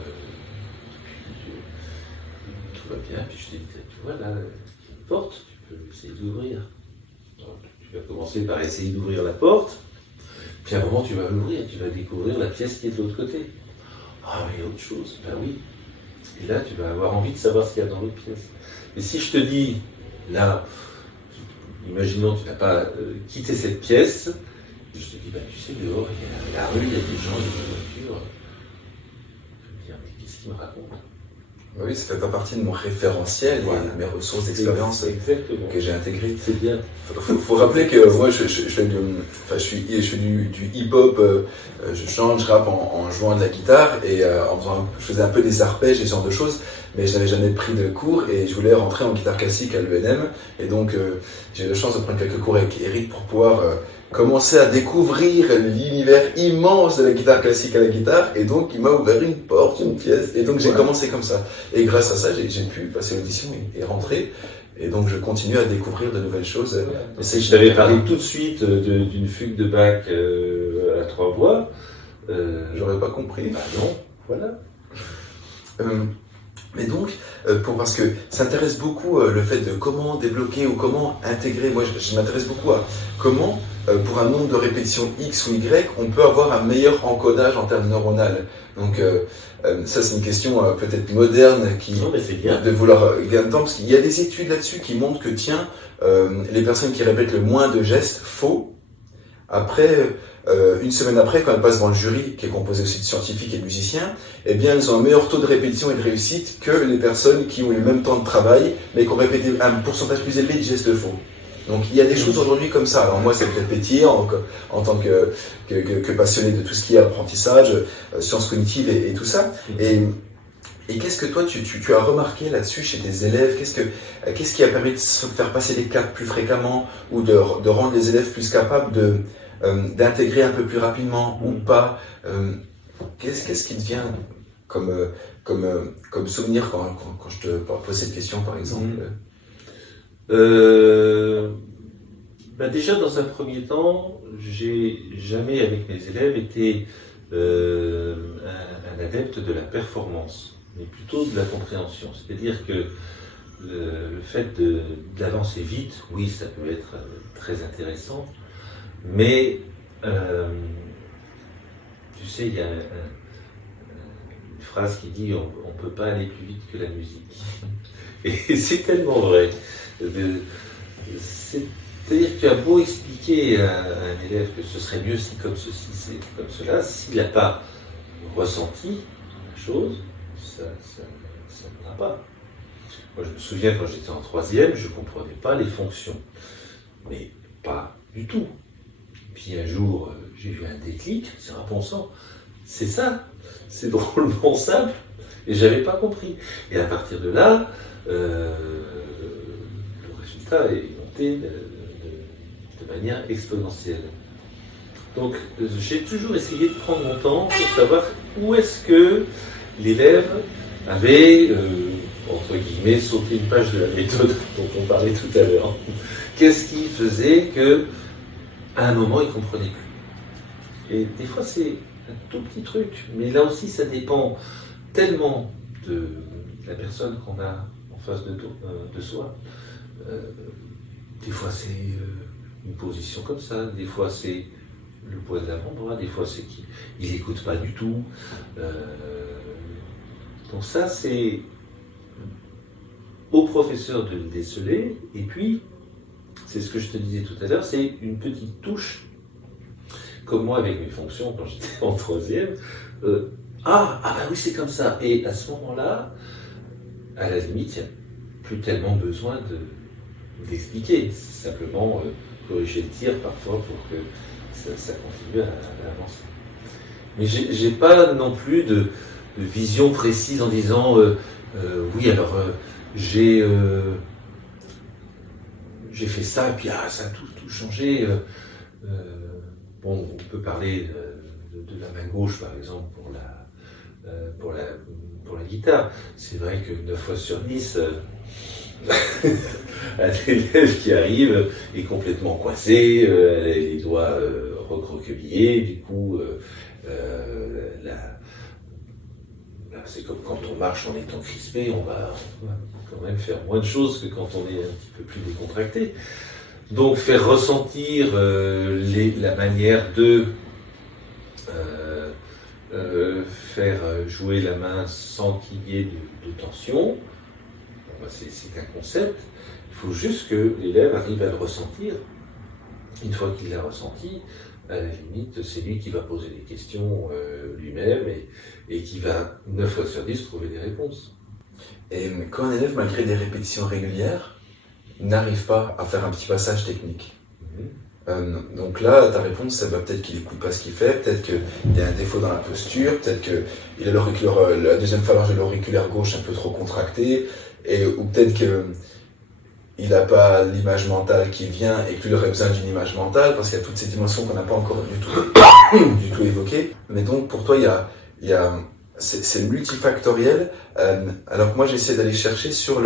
Tout va bien, puis je t'ai dit, tu vois là, il y a une porte, tu peux essayer d'ouvrir. Donc, tu vas commencer par essayer d'ouvrir la porte, puis à un moment tu vas l'ouvrir, tu vas découvrir la pièce qui est de l'autre côté. Ah mais autre chose, ben oui. Et là tu vas avoir envie de savoir ce qu'il y a dans l'autre pièce. Et si je te dis, là, imaginons que tu n'as pas quitté cette pièce, je te dis, bah, tu sais, dehors, il y a la rue, il y a des gens, il y a des voitures. Je me dis, mais qu'est-ce qu'il me raconte? Oui, ça fait pas partie de mon référentiel, Voilà. et de mes ressources d'expérience Exactement. que j'ai intégrées. C'est bien. Faut rappeler que moi, je fais je fais du hip-hop, je chante, je rappe en jouant de la guitare, et je faisais un peu des arpèges et ce genre de choses, mais je n'avais jamais pris de cours, et je voulais rentrer en guitare classique à l'ENM, et donc j'ai eu la chance de prendre quelques cours avec Eric pour pouvoir commencer à découvrir l'univers immense de la guitare classique à la guitare, et donc il m'a ouvert une porte, une pièce, et donc j'ai commencé comme ça. Et grâce à ça, j'ai pu passer l'audition et rentrer, et donc je continue à découvrir de nouvelles choses. Et si je t'avais parlé tout de suite d'une fugue de Bach à 3 voix, j'aurais pas compris. Bah non, voilà. Mais donc, parce que ça intéresse beaucoup le fait de comment débloquer ou comment intégrer. Moi, je m'intéresse beaucoup à comment, pour un nombre de répétitions X ou Y, on peut avoir un meilleur encodage en termes neuronaux. Donc, ça, c'est une question peut-être moderne Non, mais c'est bien. de vouloir gagner de temps, parce qu'il y a des études là-dessus qui montrent que, tiens, les personnes qui répètent le moins de gestes faux, après, une semaine après, quand elles passent devant le jury, qui est composé aussi de scientifiques et de musiciens, eh bien, elles ont un meilleur taux de répétition et de réussite que les personnes qui ont eu le même temps de travail, mais qui ont répété un pourcentage plus élevé de gestes faux. Donc, il y a des choses aujourd'hui comme ça. Alors, moi, c'est peut-être pétillant en tant que passionné de tout ce qui est apprentissage, sciences cognitives et tout ça. Et qu'est-ce que toi, tu as remarqué là-dessus chez tes élèves? Qu'est-ce qui a permis de se faire passer les caps plus fréquemment ou de rendre les élèves plus capables d'intégrer un peu plus rapidement ou pas? Qu'est-ce qui te vient comme souvenir quand je te pose cette question, par exemple? Déjà, dans un premier temps, j'ai jamais, avec mes élèves, été un adepte de la performance, mais plutôt de la compréhension. C'est-à-dire que le fait d'avancer vite, oui, ça peut être très intéressant, mais tu sais, il y a une phrase qui dit on ne peut pas aller plus vite que la musique. Et c'est tellement vrai. C'est-à-dire que tu as beau expliquer à un élève que ce serait mieux si comme ceci, c'est comme cela, s'il n'a pas ressenti la chose, ça ne va pas. Moi, je me souviens quand j'étais en 3e, je ne comprenais pas les fonctions, mais pas du tout. Puis un jour, j'ai eu un déclic, c'est un bon sang, c'est ça, c'est drôlement simple, et je n'avais pas compris. Et à partir de là, le résultat est monté de manière exponentielle. Donc j'ai toujours essayé de prendre mon temps pour savoir où est-ce que l'élève avait, entre guillemets, sauté une page de la méthode dont on parlait tout à l'heure. Qu'est-ce qui faisait que, à un moment, il ne comprenait plus. Et des fois, c'est un tout petit truc, mais là aussi, ça dépend tellement de la personne qu'on a en face de soi. Des fois, c'est une position comme ça, des fois, c'est le poids de l'avant-bras, des fois, c'est qu'il n'écoute pas du tout. Donc ça, c'est au professeur de le déceler, et puis, c'est ce que je te disais tout à l'heure, c'est une petite touche, comme moi avec mes fonctions quand j'étais en 3e, bah oui, c'est comme ça. Et à ce moment-là, à la limite, il n'y a plus tellement besoin d'expliquer. C'est simplement corriger le tir parfois pour que ça continue à avancer. Mais j'ai pas non plus de vision précise en disant oui, alors j'ai fait ça et puis ça a tout changé. bon, on peut parler de la main gauche, par exemple, pour la guitare. C'est vrai que 9 fois sur 10, un élève qui arrive est complètement coincé, les doigts recroquevillés, du coup, c'est comme quand on marche en étant crispé, on va quand même faire moins de choses que quand on est un petit peu plus décontracté. Donc faire ressentir la manière de faire jouer la main sans qu'il y ait de tension, c'est un concept. Il faut juste que l'élève arrive à le ressentir. Une fois qu'il l'a ressenti, à la limite, c'est lui qui va poser des questions lui-même et qui va, 9 fois sur 10, trouver des réponses. Et quand un élève, malgré des répétitions régulières, n'arrive pas à faire un petit passage technique, donc là, ta réponse, ça va peut-être qu'il n'écoute pas ce qu'il fait, peut-être qu'il y a un défaut dans la posture, peut-être qu'il a la deuxième phalange de l'auriculaire gauche un peu trop contractée, ou peut-être qu'il n'a pas l'image mentale qui vient et qu'il aurait besoin d'une image mentale, parce qu'il y a toutes ces dimensions qu'on n'a pas encore du tout évoquées. Mais donc, pour toi, c'est multifactoriel. Alors que moi, j'essaie d'aller chercher sur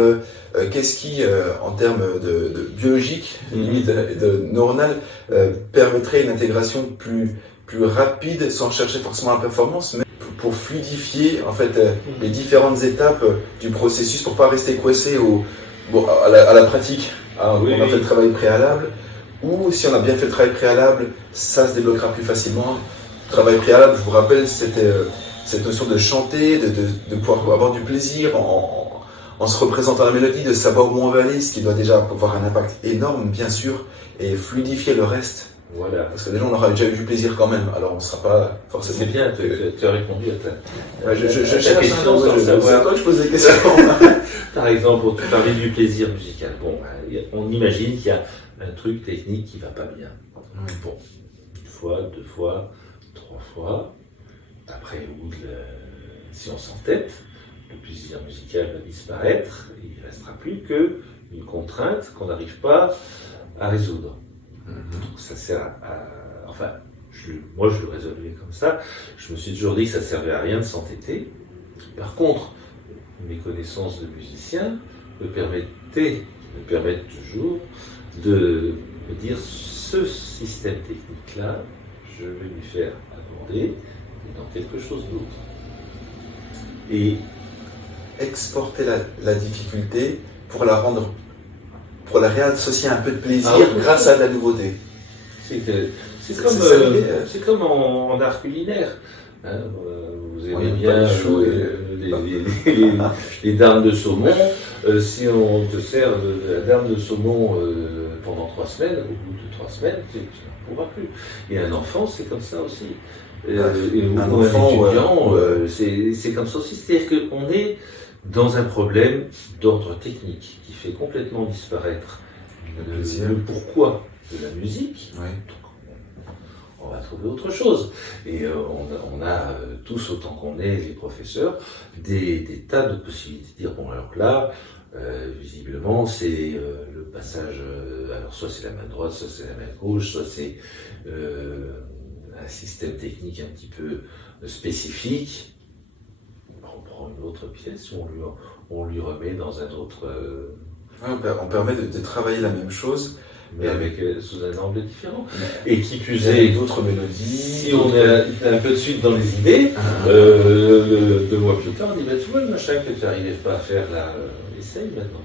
qu'est-ce qui, en termes de biologique, limite de neuronal, permettrait une intégration plus rapide, sans chercher forcément la performance, mais pour fluidifier en fait les différentes étapes du processus, pour pas rester coincé à la pratique. On a fait le travail préalable, ou si on a bien fait le travail préalable, ça se débloquera plus facilement. Le travail préalable, je vous rappelle, c'était cette notion de chanter, de pouvoir avoir du plaisir en se représentant la mélodie, de savoir où on va aller, ce qui doit déjà avoir un impact énorme, bien sûr, et fluidifier le reste. Voilà. Parce que déjà, on aura déjà eu du plaisir quand même, alors on ne sera pas forcément... C'est bien, tu as répondu à ta je cherche question, c'est toi que je pose des questions. Par exemple, tu parlais du plaisir musical. Bon, on imagine qu'il y a un truc technique qui ne va pas bien. Bon, une fois, 2 fois, 3 fois... Après, si on s'entête, le plaisir musical va disparaître, et il ne restera plus qu'une contrainte qu'on n'arrive pas à résoudre. Donc ça sert enfin, moi je le résolvais comme ça, je me suis toujours dit que ça ne servait à rien de s'entêter. Par contre, mes connaissances de musicien me permettent toujours de me dire ce système technique-là, je vais lui faire aborder dans quelque chose d'autre. Et exporter la difficulté pour la réassocier un peu de plaisir grâce à de la nouveauté. C'est comme en art culinaire. Hein, vous aimez bien les darnes de saumon. Si on te sert de la dinde de saumon pendant 3 semaines, au bout de 3 semaines, tu n'en pourras plus. Et un enfant, c'est comme ça aussi. Un enfant, c'est comme ça aussi. C'est-à-dire qu'on est dans un problème d'ordre technique qui fait complètement disparaître le pourquoi de la musique. Ouais. Donc, on va trouver autre chose. Et on a tous, autant qu'on est les professeurs, des tas de possibilités de dire, bon alors là, visiblement c'est le passage, alors soit c'est la main droite, soit c'est la main gauche, soit c'est un système technique un petit peu spécifique. On prend une autre pièce, on lui remet dans un autre... on permet de travailler la même chose, mais sous un angle différent. Et qui plus est, avec d'autres mélodies. Si on est un peu de suite dans les idées, 2 mois plus tard, on dit bah, tu vois le machin que tu n'arrivais pas à faire là, essaye maintenant.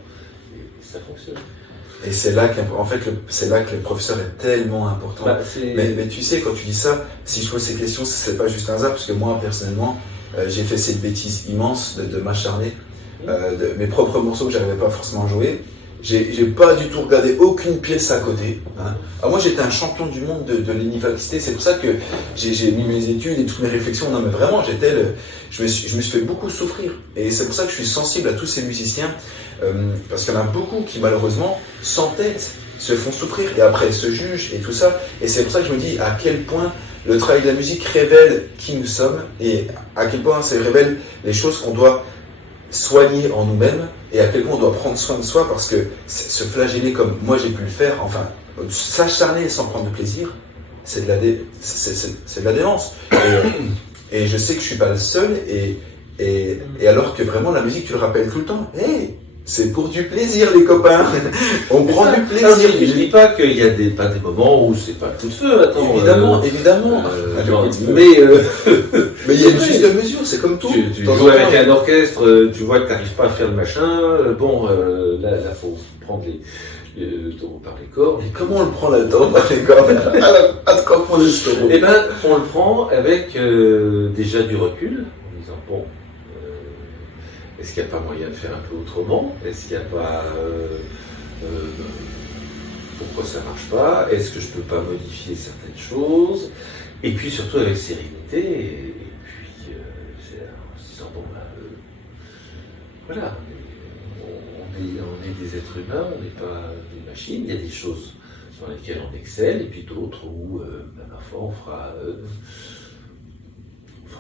Et ça fonctionne. Et c'est là c'est là que le professeur est tellement important. Mais tu sais, quand tu dis ça, si je pose ces questions, c'est pas juste un hasard, parce que moi, personnellement, j'ai fait cette bêtise immense de m'acharner, de mes propres morceaux que j'arrivais pas forcément à jouer. J'ai pas du tout regardé aucune pièce à côté. Hein. Alors moi, j'étais un champion du monde de l'université. C'est pour ça que j'ai mis mes études et toutes mes réflexions. Non, mais vraiment, je me suis fait beaucoup souffrir. Et c'est pour ça que je suis sensible à tous ces musiciens. Parce qu'il y en a beaucoup qui, malheureusement, s'entêtent, se font souffrir et après se jugent et tout ça. Et c'est pour ça que je me dis à quel point le travail de la musique révèle qui nous sommes et à quel point ça révèle les choses qu'on doit soigner en nous-mêmes et à quel point on doit prendre soin de soi, parce que se flageller comme moi j'ai pu le faire, enfin, s'acharner sans prendre de plaisir, c'est de la démence. Et je sais que je suis pas le seul, et alors que vraiment la musique, tu le rappelles tout le temps. Hey, c'est pour du plaisir, les copains. On prend du plaisir. Alors, je dis pas qu'il y a pas des moments où c'est pas le coup de feu, attends. Évidemment. Mais il y a une juste mesure, c'est comme tout. Tu joues avec un orchestre, tu vois que tu n'arrives pas à faire le machin, là, faut prendre le taureau par les cornes. Et comment on le prend le taureau par les cornes? À quoi prendre le taureau? Eh ben, on le prend avec déjà du recul, en disant bon, est-ce qu'il n'y a pas moyen de faire un peu autrement? Est-ce qu'il n'y a pas pourquoi ça marche pas? Est-ce que je peux pas modifier certaines choses? Et puis surtout avec sérénité, et puis en se disant bon voilà, on est des êtres humains, on n'est pas des machines, il y a des choses dans lesquelles on excelle, et puis d'autres où ma foi on fera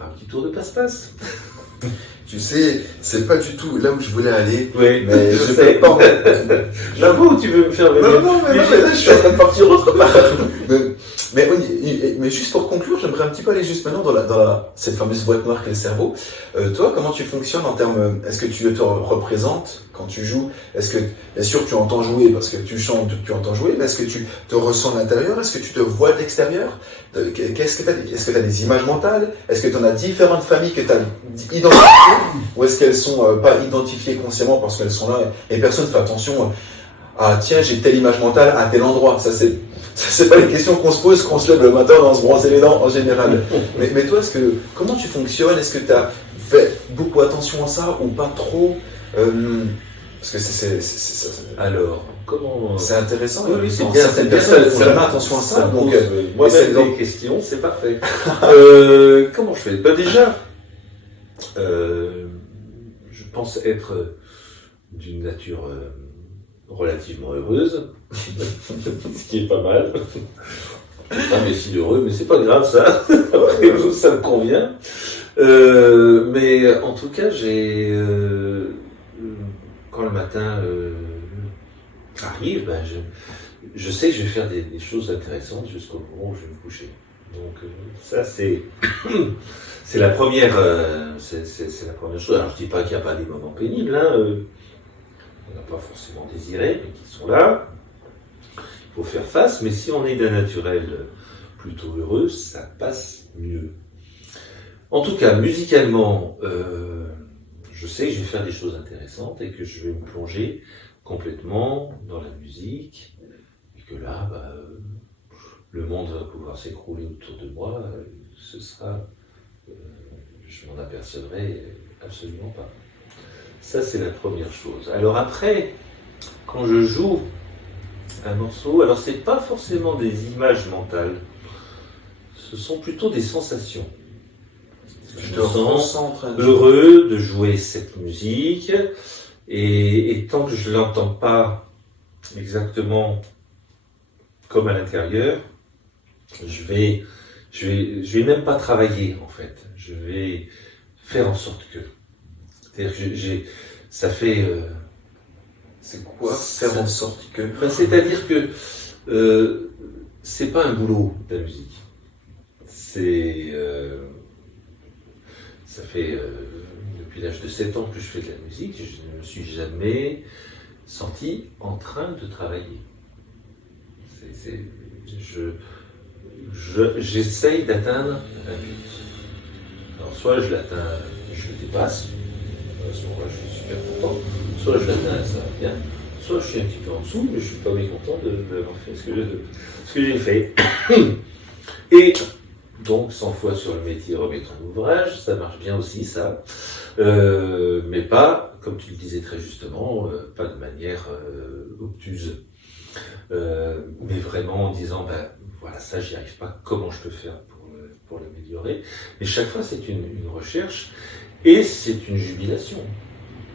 un petit tour de passe-passe. Tu sais, c'est pas du tout là où je voulais aller. Oui, mais je sais pas. J'avoue, tu veux me faire venir. Non, mais là, je suis en train de partir autre part. Mais juste pour conclure, j'aimerais un petit peu aller juste maintenant dans cette fameuse boîte noire qu'est le cerveau. Toi, comment tu fonctionnes en termes, est-ce que tu te représentes quand tu joues? Est-ce que, bien sûr, tu entends jouer parce que tu chantes, tu entends jouer, mais est-ce que tu te ressens de l'intérieur? Est-ce que tu te vois de l'extérieur? Est-ce que tu as des images mentales? Est-ce que tu en as différentes familles que tu as identifiées? Ou est-ce qu'elles sont pas identifiées consciemment parce qu'elles sont là et personne ne fait attention à tiens, j'ai telle image mentale à tel endroit? Ça, c'est pas les questions qu'on se pose quand on se lève le matin dans se brosser les dents en général. Mais toi, comment tu fonctionnes? Est-ce que tu as fait beaucoup attention à ça ou pas trop? Parce que alors, comment... C'est intéressant. Oui, c'est bien. Certaines personnes font jamais attention à ça. Donc, moi-même, des questions, c'est parfait. Comment je fais? Déjà, je pense être d'une nature relativement heureuse, ce qui est pas mal. Je suis pas si heureux, mais c'est pas grave ça. Après tout, ça me convient. Mais en tout cas, quand le matin arrive, je sais que je vais faire des choses intéressantes jusqu'au moment où je vais me coucher. Donc ça c'est la première c'est la première chose. Alors je dis pas qu'il n'y a pas des moments pénibles, on n'a pas forcément désiré, mais qui sont là. Il faut faire face, mais si on est d'un naturel plutôt heureux, ça passe mieux. En tout cas, musicalement, je sais que je vais faire des choses intéressantes et que je vais me plonger complètement dans la musique, et que là, le monde va pouvoir s'écrouler autour de moi, je m'en apercevrai absolument pas. Ça, c'est la première chose. Alors après, quand je joue un morceau, alors c'est pas forcément des images mentales, ce sont plutôt des sensations. Je me sens heureux de jouer cette musique, et tant que je ne l'entends pas exactement comme à l'intérieur, je vais même pas travailler en fait. Je vais faire en sorte que. C'est-à-dire que ça fait. C'est quoi faire en sorte que. C'est-à-dire que c'est pas un boulot de la musique. Ça fait depuis l'âge de 7 ans que je fais de la musique, je ne me suis jamais senti en train de travailler. J'essaye d'atteindre un but. Alors soit je l'atteins, je le dépasse, à ce moment-là je suis super content, soit je l'atteins, ça va bien, soit je suis un petit peu en dessous, mais je ne suis pas mécontent d'avoir fait ce que j'ai fait. Et donc 100 fois sur le métier remettre en ouvrage, ça marche bien aussi ça, mais pas, comme tu le disais très justement, pas de manière obtuse. Mais vraiment en disant voilà, ça j'y arrive pas, comment je peux faire pour l'améliorer. Et chaque fois c'est une recherche et c'est une jubilation,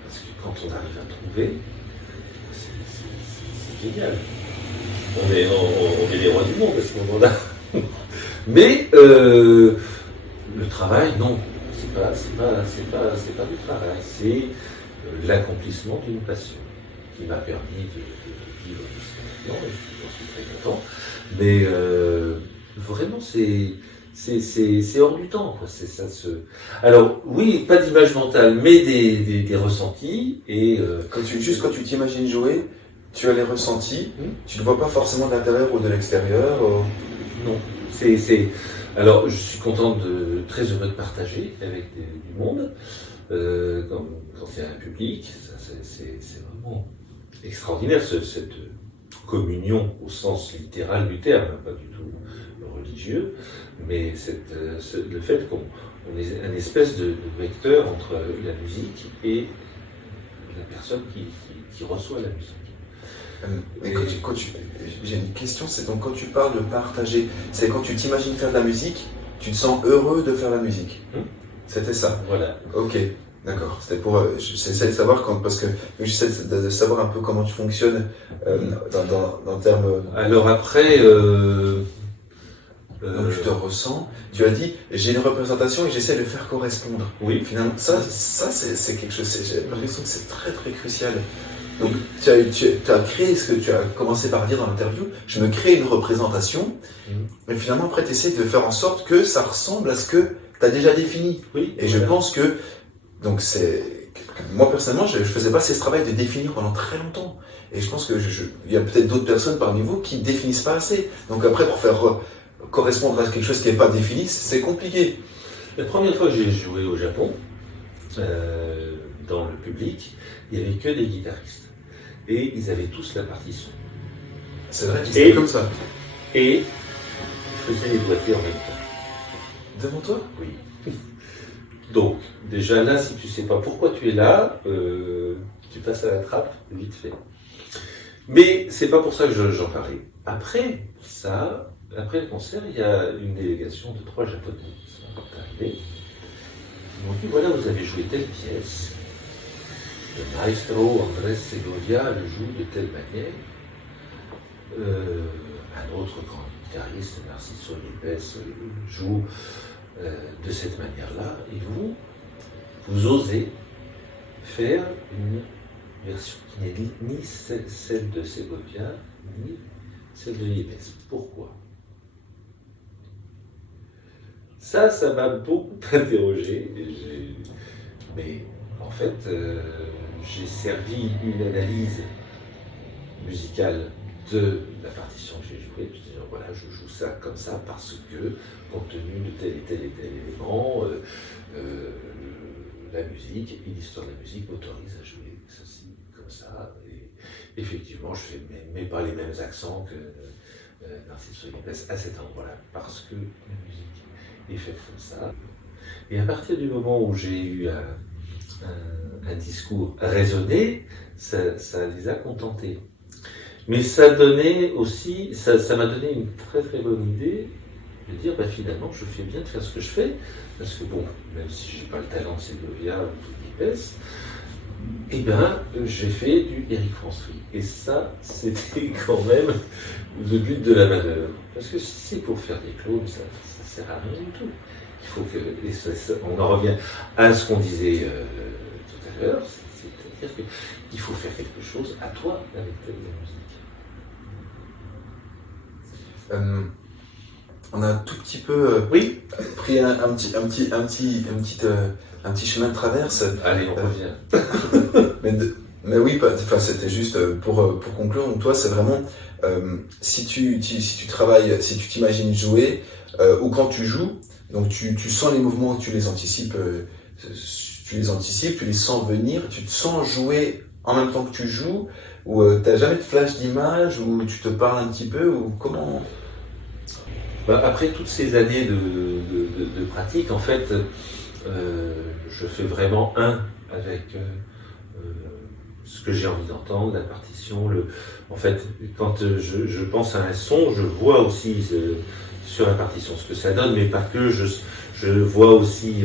parce que quand on arrive à trouver, c'est génial. On est les rois du monde à ce moment-là. Mais le travail, non, c'est pas du travail, c'est l'accomplissement d'une passion qui m'a permis de vivre jusqu'à maintenant, et j'en suis très content. Mais Vraiment, c'est hors du temps, quoi. Alors, oui, pas d'image mentale, mais des ressentis. Et Quand tu t'imagines jouer, tu as les ressentis, Hmm. tu ne vois pas forcément de l'intérieur ou de l'extérieur. Non, alors, je suis très heureux de partager avec du monde, quand il y a un public. Ça, c'est vraiment extraordinaire, cette communion au sens littéral du terme, pas du tout religieux, mais le fait qu'on est un espèce de vecteur entre la musique et la personne qui reçoit la musique. Mais j'ai une question, c'est donc quand tu parles de partager, c'est quand tu t'imagines faire de la musique, tu te sens heureux de faire la musique. C'était ça. Voilà. Ok, d'accord. C'était pour, j'essaie de savoir parce que j'essaie de savoir un peu comment tu fonctionnes dans le terme. Alors après, Donc tu te ressens. Tu as dit, j'ai une représentation et j'essaie de faire correspondre. oui, Finalement, ça c'est quelque chose. J'ai l'impression que c'est très très crucial. Donc, tu as créé ce que tu as commencé par dire dans l'interview, je me crée une représentation, mais finalement, après, tu essaies de faire en sorte que ça ressemble à ce que tu as déjà défini. oui. Et je pense que, donc moi personnellement, je faisais pas ce travail de définir pendant très longtemps. Et je pense que il y a peut-être d'autres personnes parmi vous qui définissent pas assez. Donc après, pour faire correspondre à quelque chose qui n'est pas défini, c'est compliqué. La première fois que j'ai joué au Japon, dans le public, il n'y avait que des guitaristes. Et ils avaient tous la partition. C'est vrai qu'ils étaient comme ça. Et ils faisaient les doigtés en même temps. Devant toi? Oui. Donc, déjà là, si tu ne sais pas pourquoi tu es là, tu passes à la trappe vite fait. Mais c'est pas pour ça que j'en parlais. Après le concert, il y a une délégation de 3 Japonais qui sont arrivés. Ils m'ont dit, voilà, vous avez joué telle pièce. Le maestro Andrés Segovia le joue de telle manière. Un autre grand guitariste, Narciso Lopez, joue de cette manière-là. Et vous osez faire une version qui n'est ni celle de Segovia, ni celle de Lopez. Pourquoi? Ça m'a beaucoup interrogé. Mais en fait, j'ai servi une analyse musicale de la partition que j'ai jouée. Je disais, voilà, je joue ça comme ça parce que, compte tenu de tel et tel et tel élément, la musique et l'histoire de la musique m'autorise à jouer ceci comme ça. Et effectivement, je fais mais pas les mêmes accents que Narciso Lopez à cet endroit-là, parce que la musique est faite comme ça. Et à partir du moment où j'ai eu un discours raisonné, ça les a contentés. Mais ça donnait aussi, ça m'a donné une très très bonne idée de dire, finalement, je fais bien de faire ce que je fais, parce que bon, même si j'ai pas le talent de Segovia ou de Lopez, j'ai fait du Eric François. Et ça, c'était quand même le but de la manœuvre. Parce que si c'est pour faire des clones, ça sert à rien du tout. Il faut que, on en revient à ce qu'on disait tout à l'heure, c'est-à-dire qu'il faut faire quelque chose à toi avec ta musique. On a un tout petit peu pris un petit chemin de traverse. Allez, on revient. Mais oui, c'était juste pour conclure. Donc toi, c'est vraiment si tu travailles, si tu t'imagines jouer ou quand tu joues, donc tu sens les mouvements, tu les anticipes, tu les sens venir, tu te sens jouer en même temps que tu joues, ou t'as jamais de flash d'image, ou tu te parles un petit peu, ou comment? Après toutes ces années de pratique, en fait, je fais vraiment avec ce que j'ai envie d'entendre, la partition. En fait, quand je pense à un son, je vois aussi sur la partition ce que ça donne, mais pas que. Je vois aussi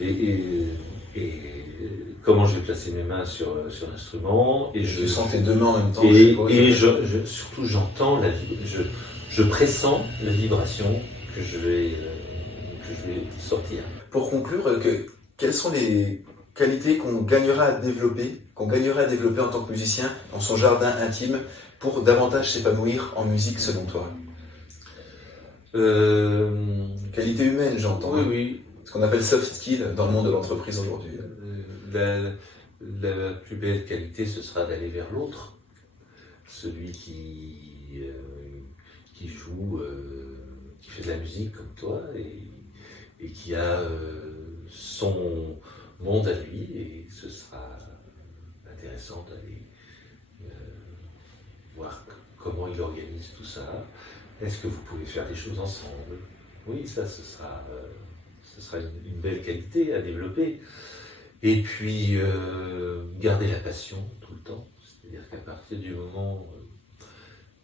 et comment je vais placer mes mains sur l'instrument. Et tu sens tes deux mains en même temps. Surtout, j'entends je pressens la vibration que je vais sortir. Pour conclure, quelles sont les qualités qu'on gagnerait à développer en tant que musicien dans son jardin intime pour davantage s'épanouir en musique selon toi? Qualité humaine, j'entends. Oui, oui. Ce qu'on appelle soft skill dans le monde de l'entreprise aujourd'hui. La plus belle qualité, ce sera d'aller vers l'autre. Celui qui joue, qui fait de la musique comme toi et qui a son monde à lui, et ce sera intéressant d'aller voir comment il organise tout ça. Est-ce que vous pouvez faire des choses ensemble? Oui, ça, ce sera une belle qualité à développer. Et puis, garder la passion tout le temps. C'est-à-dire qu'à partir du moment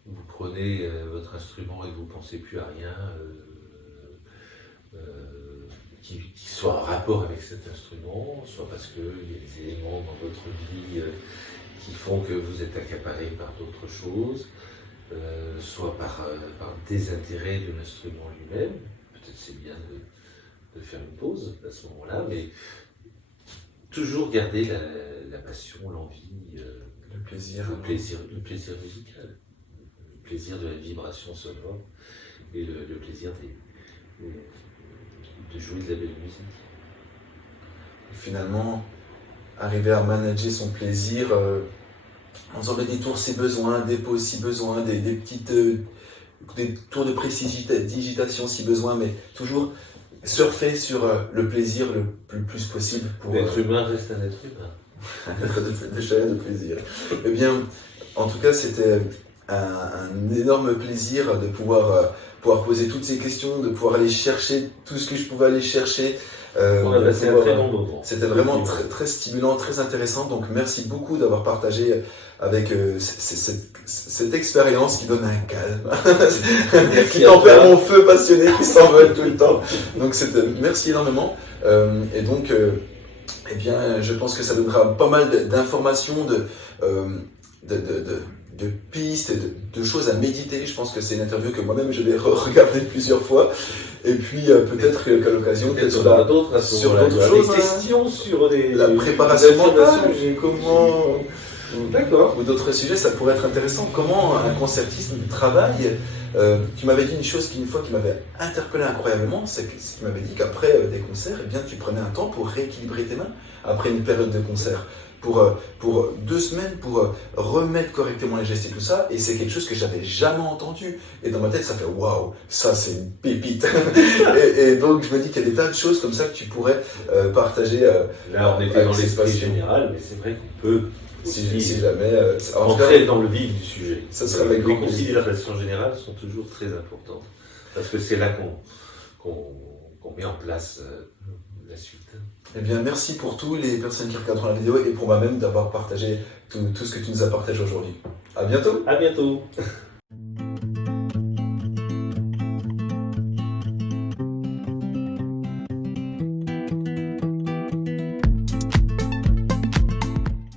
où vous prenez votre instrument et que vous ne pensez plus à rien, qui soit en rapport avec cet instrument, soit parce qu'il y a des éléments dans votre vie qui font que vous êtes accaparé par d'autres choses, soit par désintérêt de l'instrument lui-même. Peut-être c'est bien de faire une pause à ce moment-là, mais toujours garder la passion, l'envie, Le plaisir. le plaisir musical, le plaisir de la vibration sonore et le plaisir de jouer de la belle musique. Finalement, arriver à manager son plaisir en faisant des détours si besoin, des pauses si besoin, des petites des tours de prestidigitation si besoin, mais toujours surfer sur le plaisir le plus possible pour L'être humain reste un être humain. de chalet de plaisir. Eh bien, en tout cas, c'était un énorme plaisir de pouvoir poser toutes ces questions, de pouvoir aller chercher tout ce que je pouvais aller chercher. On a passé un très bon moment. C'était vraiment très, très stimulant, très intéressant. Donc merci beaucoup d'avoir partagé avec cette expérience qui donne un calme, qui tempère mon feu passionné qui s'envole tout le temps. Donc merci énormément. Et donc, eh bien, je pense que ça donnera pas mal d'informations, de pistes, de choses à méditer. Je pense que c'est une interview que moi-même je vais regarder plusieurs fois. Et puis peut-être qu'à l'occasion, peut-être sur d'autres choses, questions sur la préparation mentale, comment... D'accord. Ou d'autres sujets, ça pourrait être intéressant. Comment un concertiste travaille. Tu m'avais dit une chose qui m'avait interpellé incroyablement, c'est que tu m'avais dit qu'après des concerts, eh bien, tu prenais un temps pour rééquilibrer tes mains après une période de concert. Pour 2 semaines, pour remettre correctement les gestes et tout ça, et c'est quelque chose que j'avais jamais entendu. Et dans ma tête, ça fait waouh, ça c'est une pépite. et donc je me dis qu'il y a des tas de choses comme ça que tu pourrais partager. Là, on était dans l'esprit général, mais c'est vrai qu'on peut si jamais entrer dans le vif du sujet. Ça serait avec les considérations générales sont toujours très importantes, parce que c'est là qu'on met en place la suite. Eh bien, merci pour tous les personnes qui regarderont la vidéo et pour moi-même d'avoir partagé tout ce que tu nous as partagé aujourd'hui. À bientôt. À bientôt.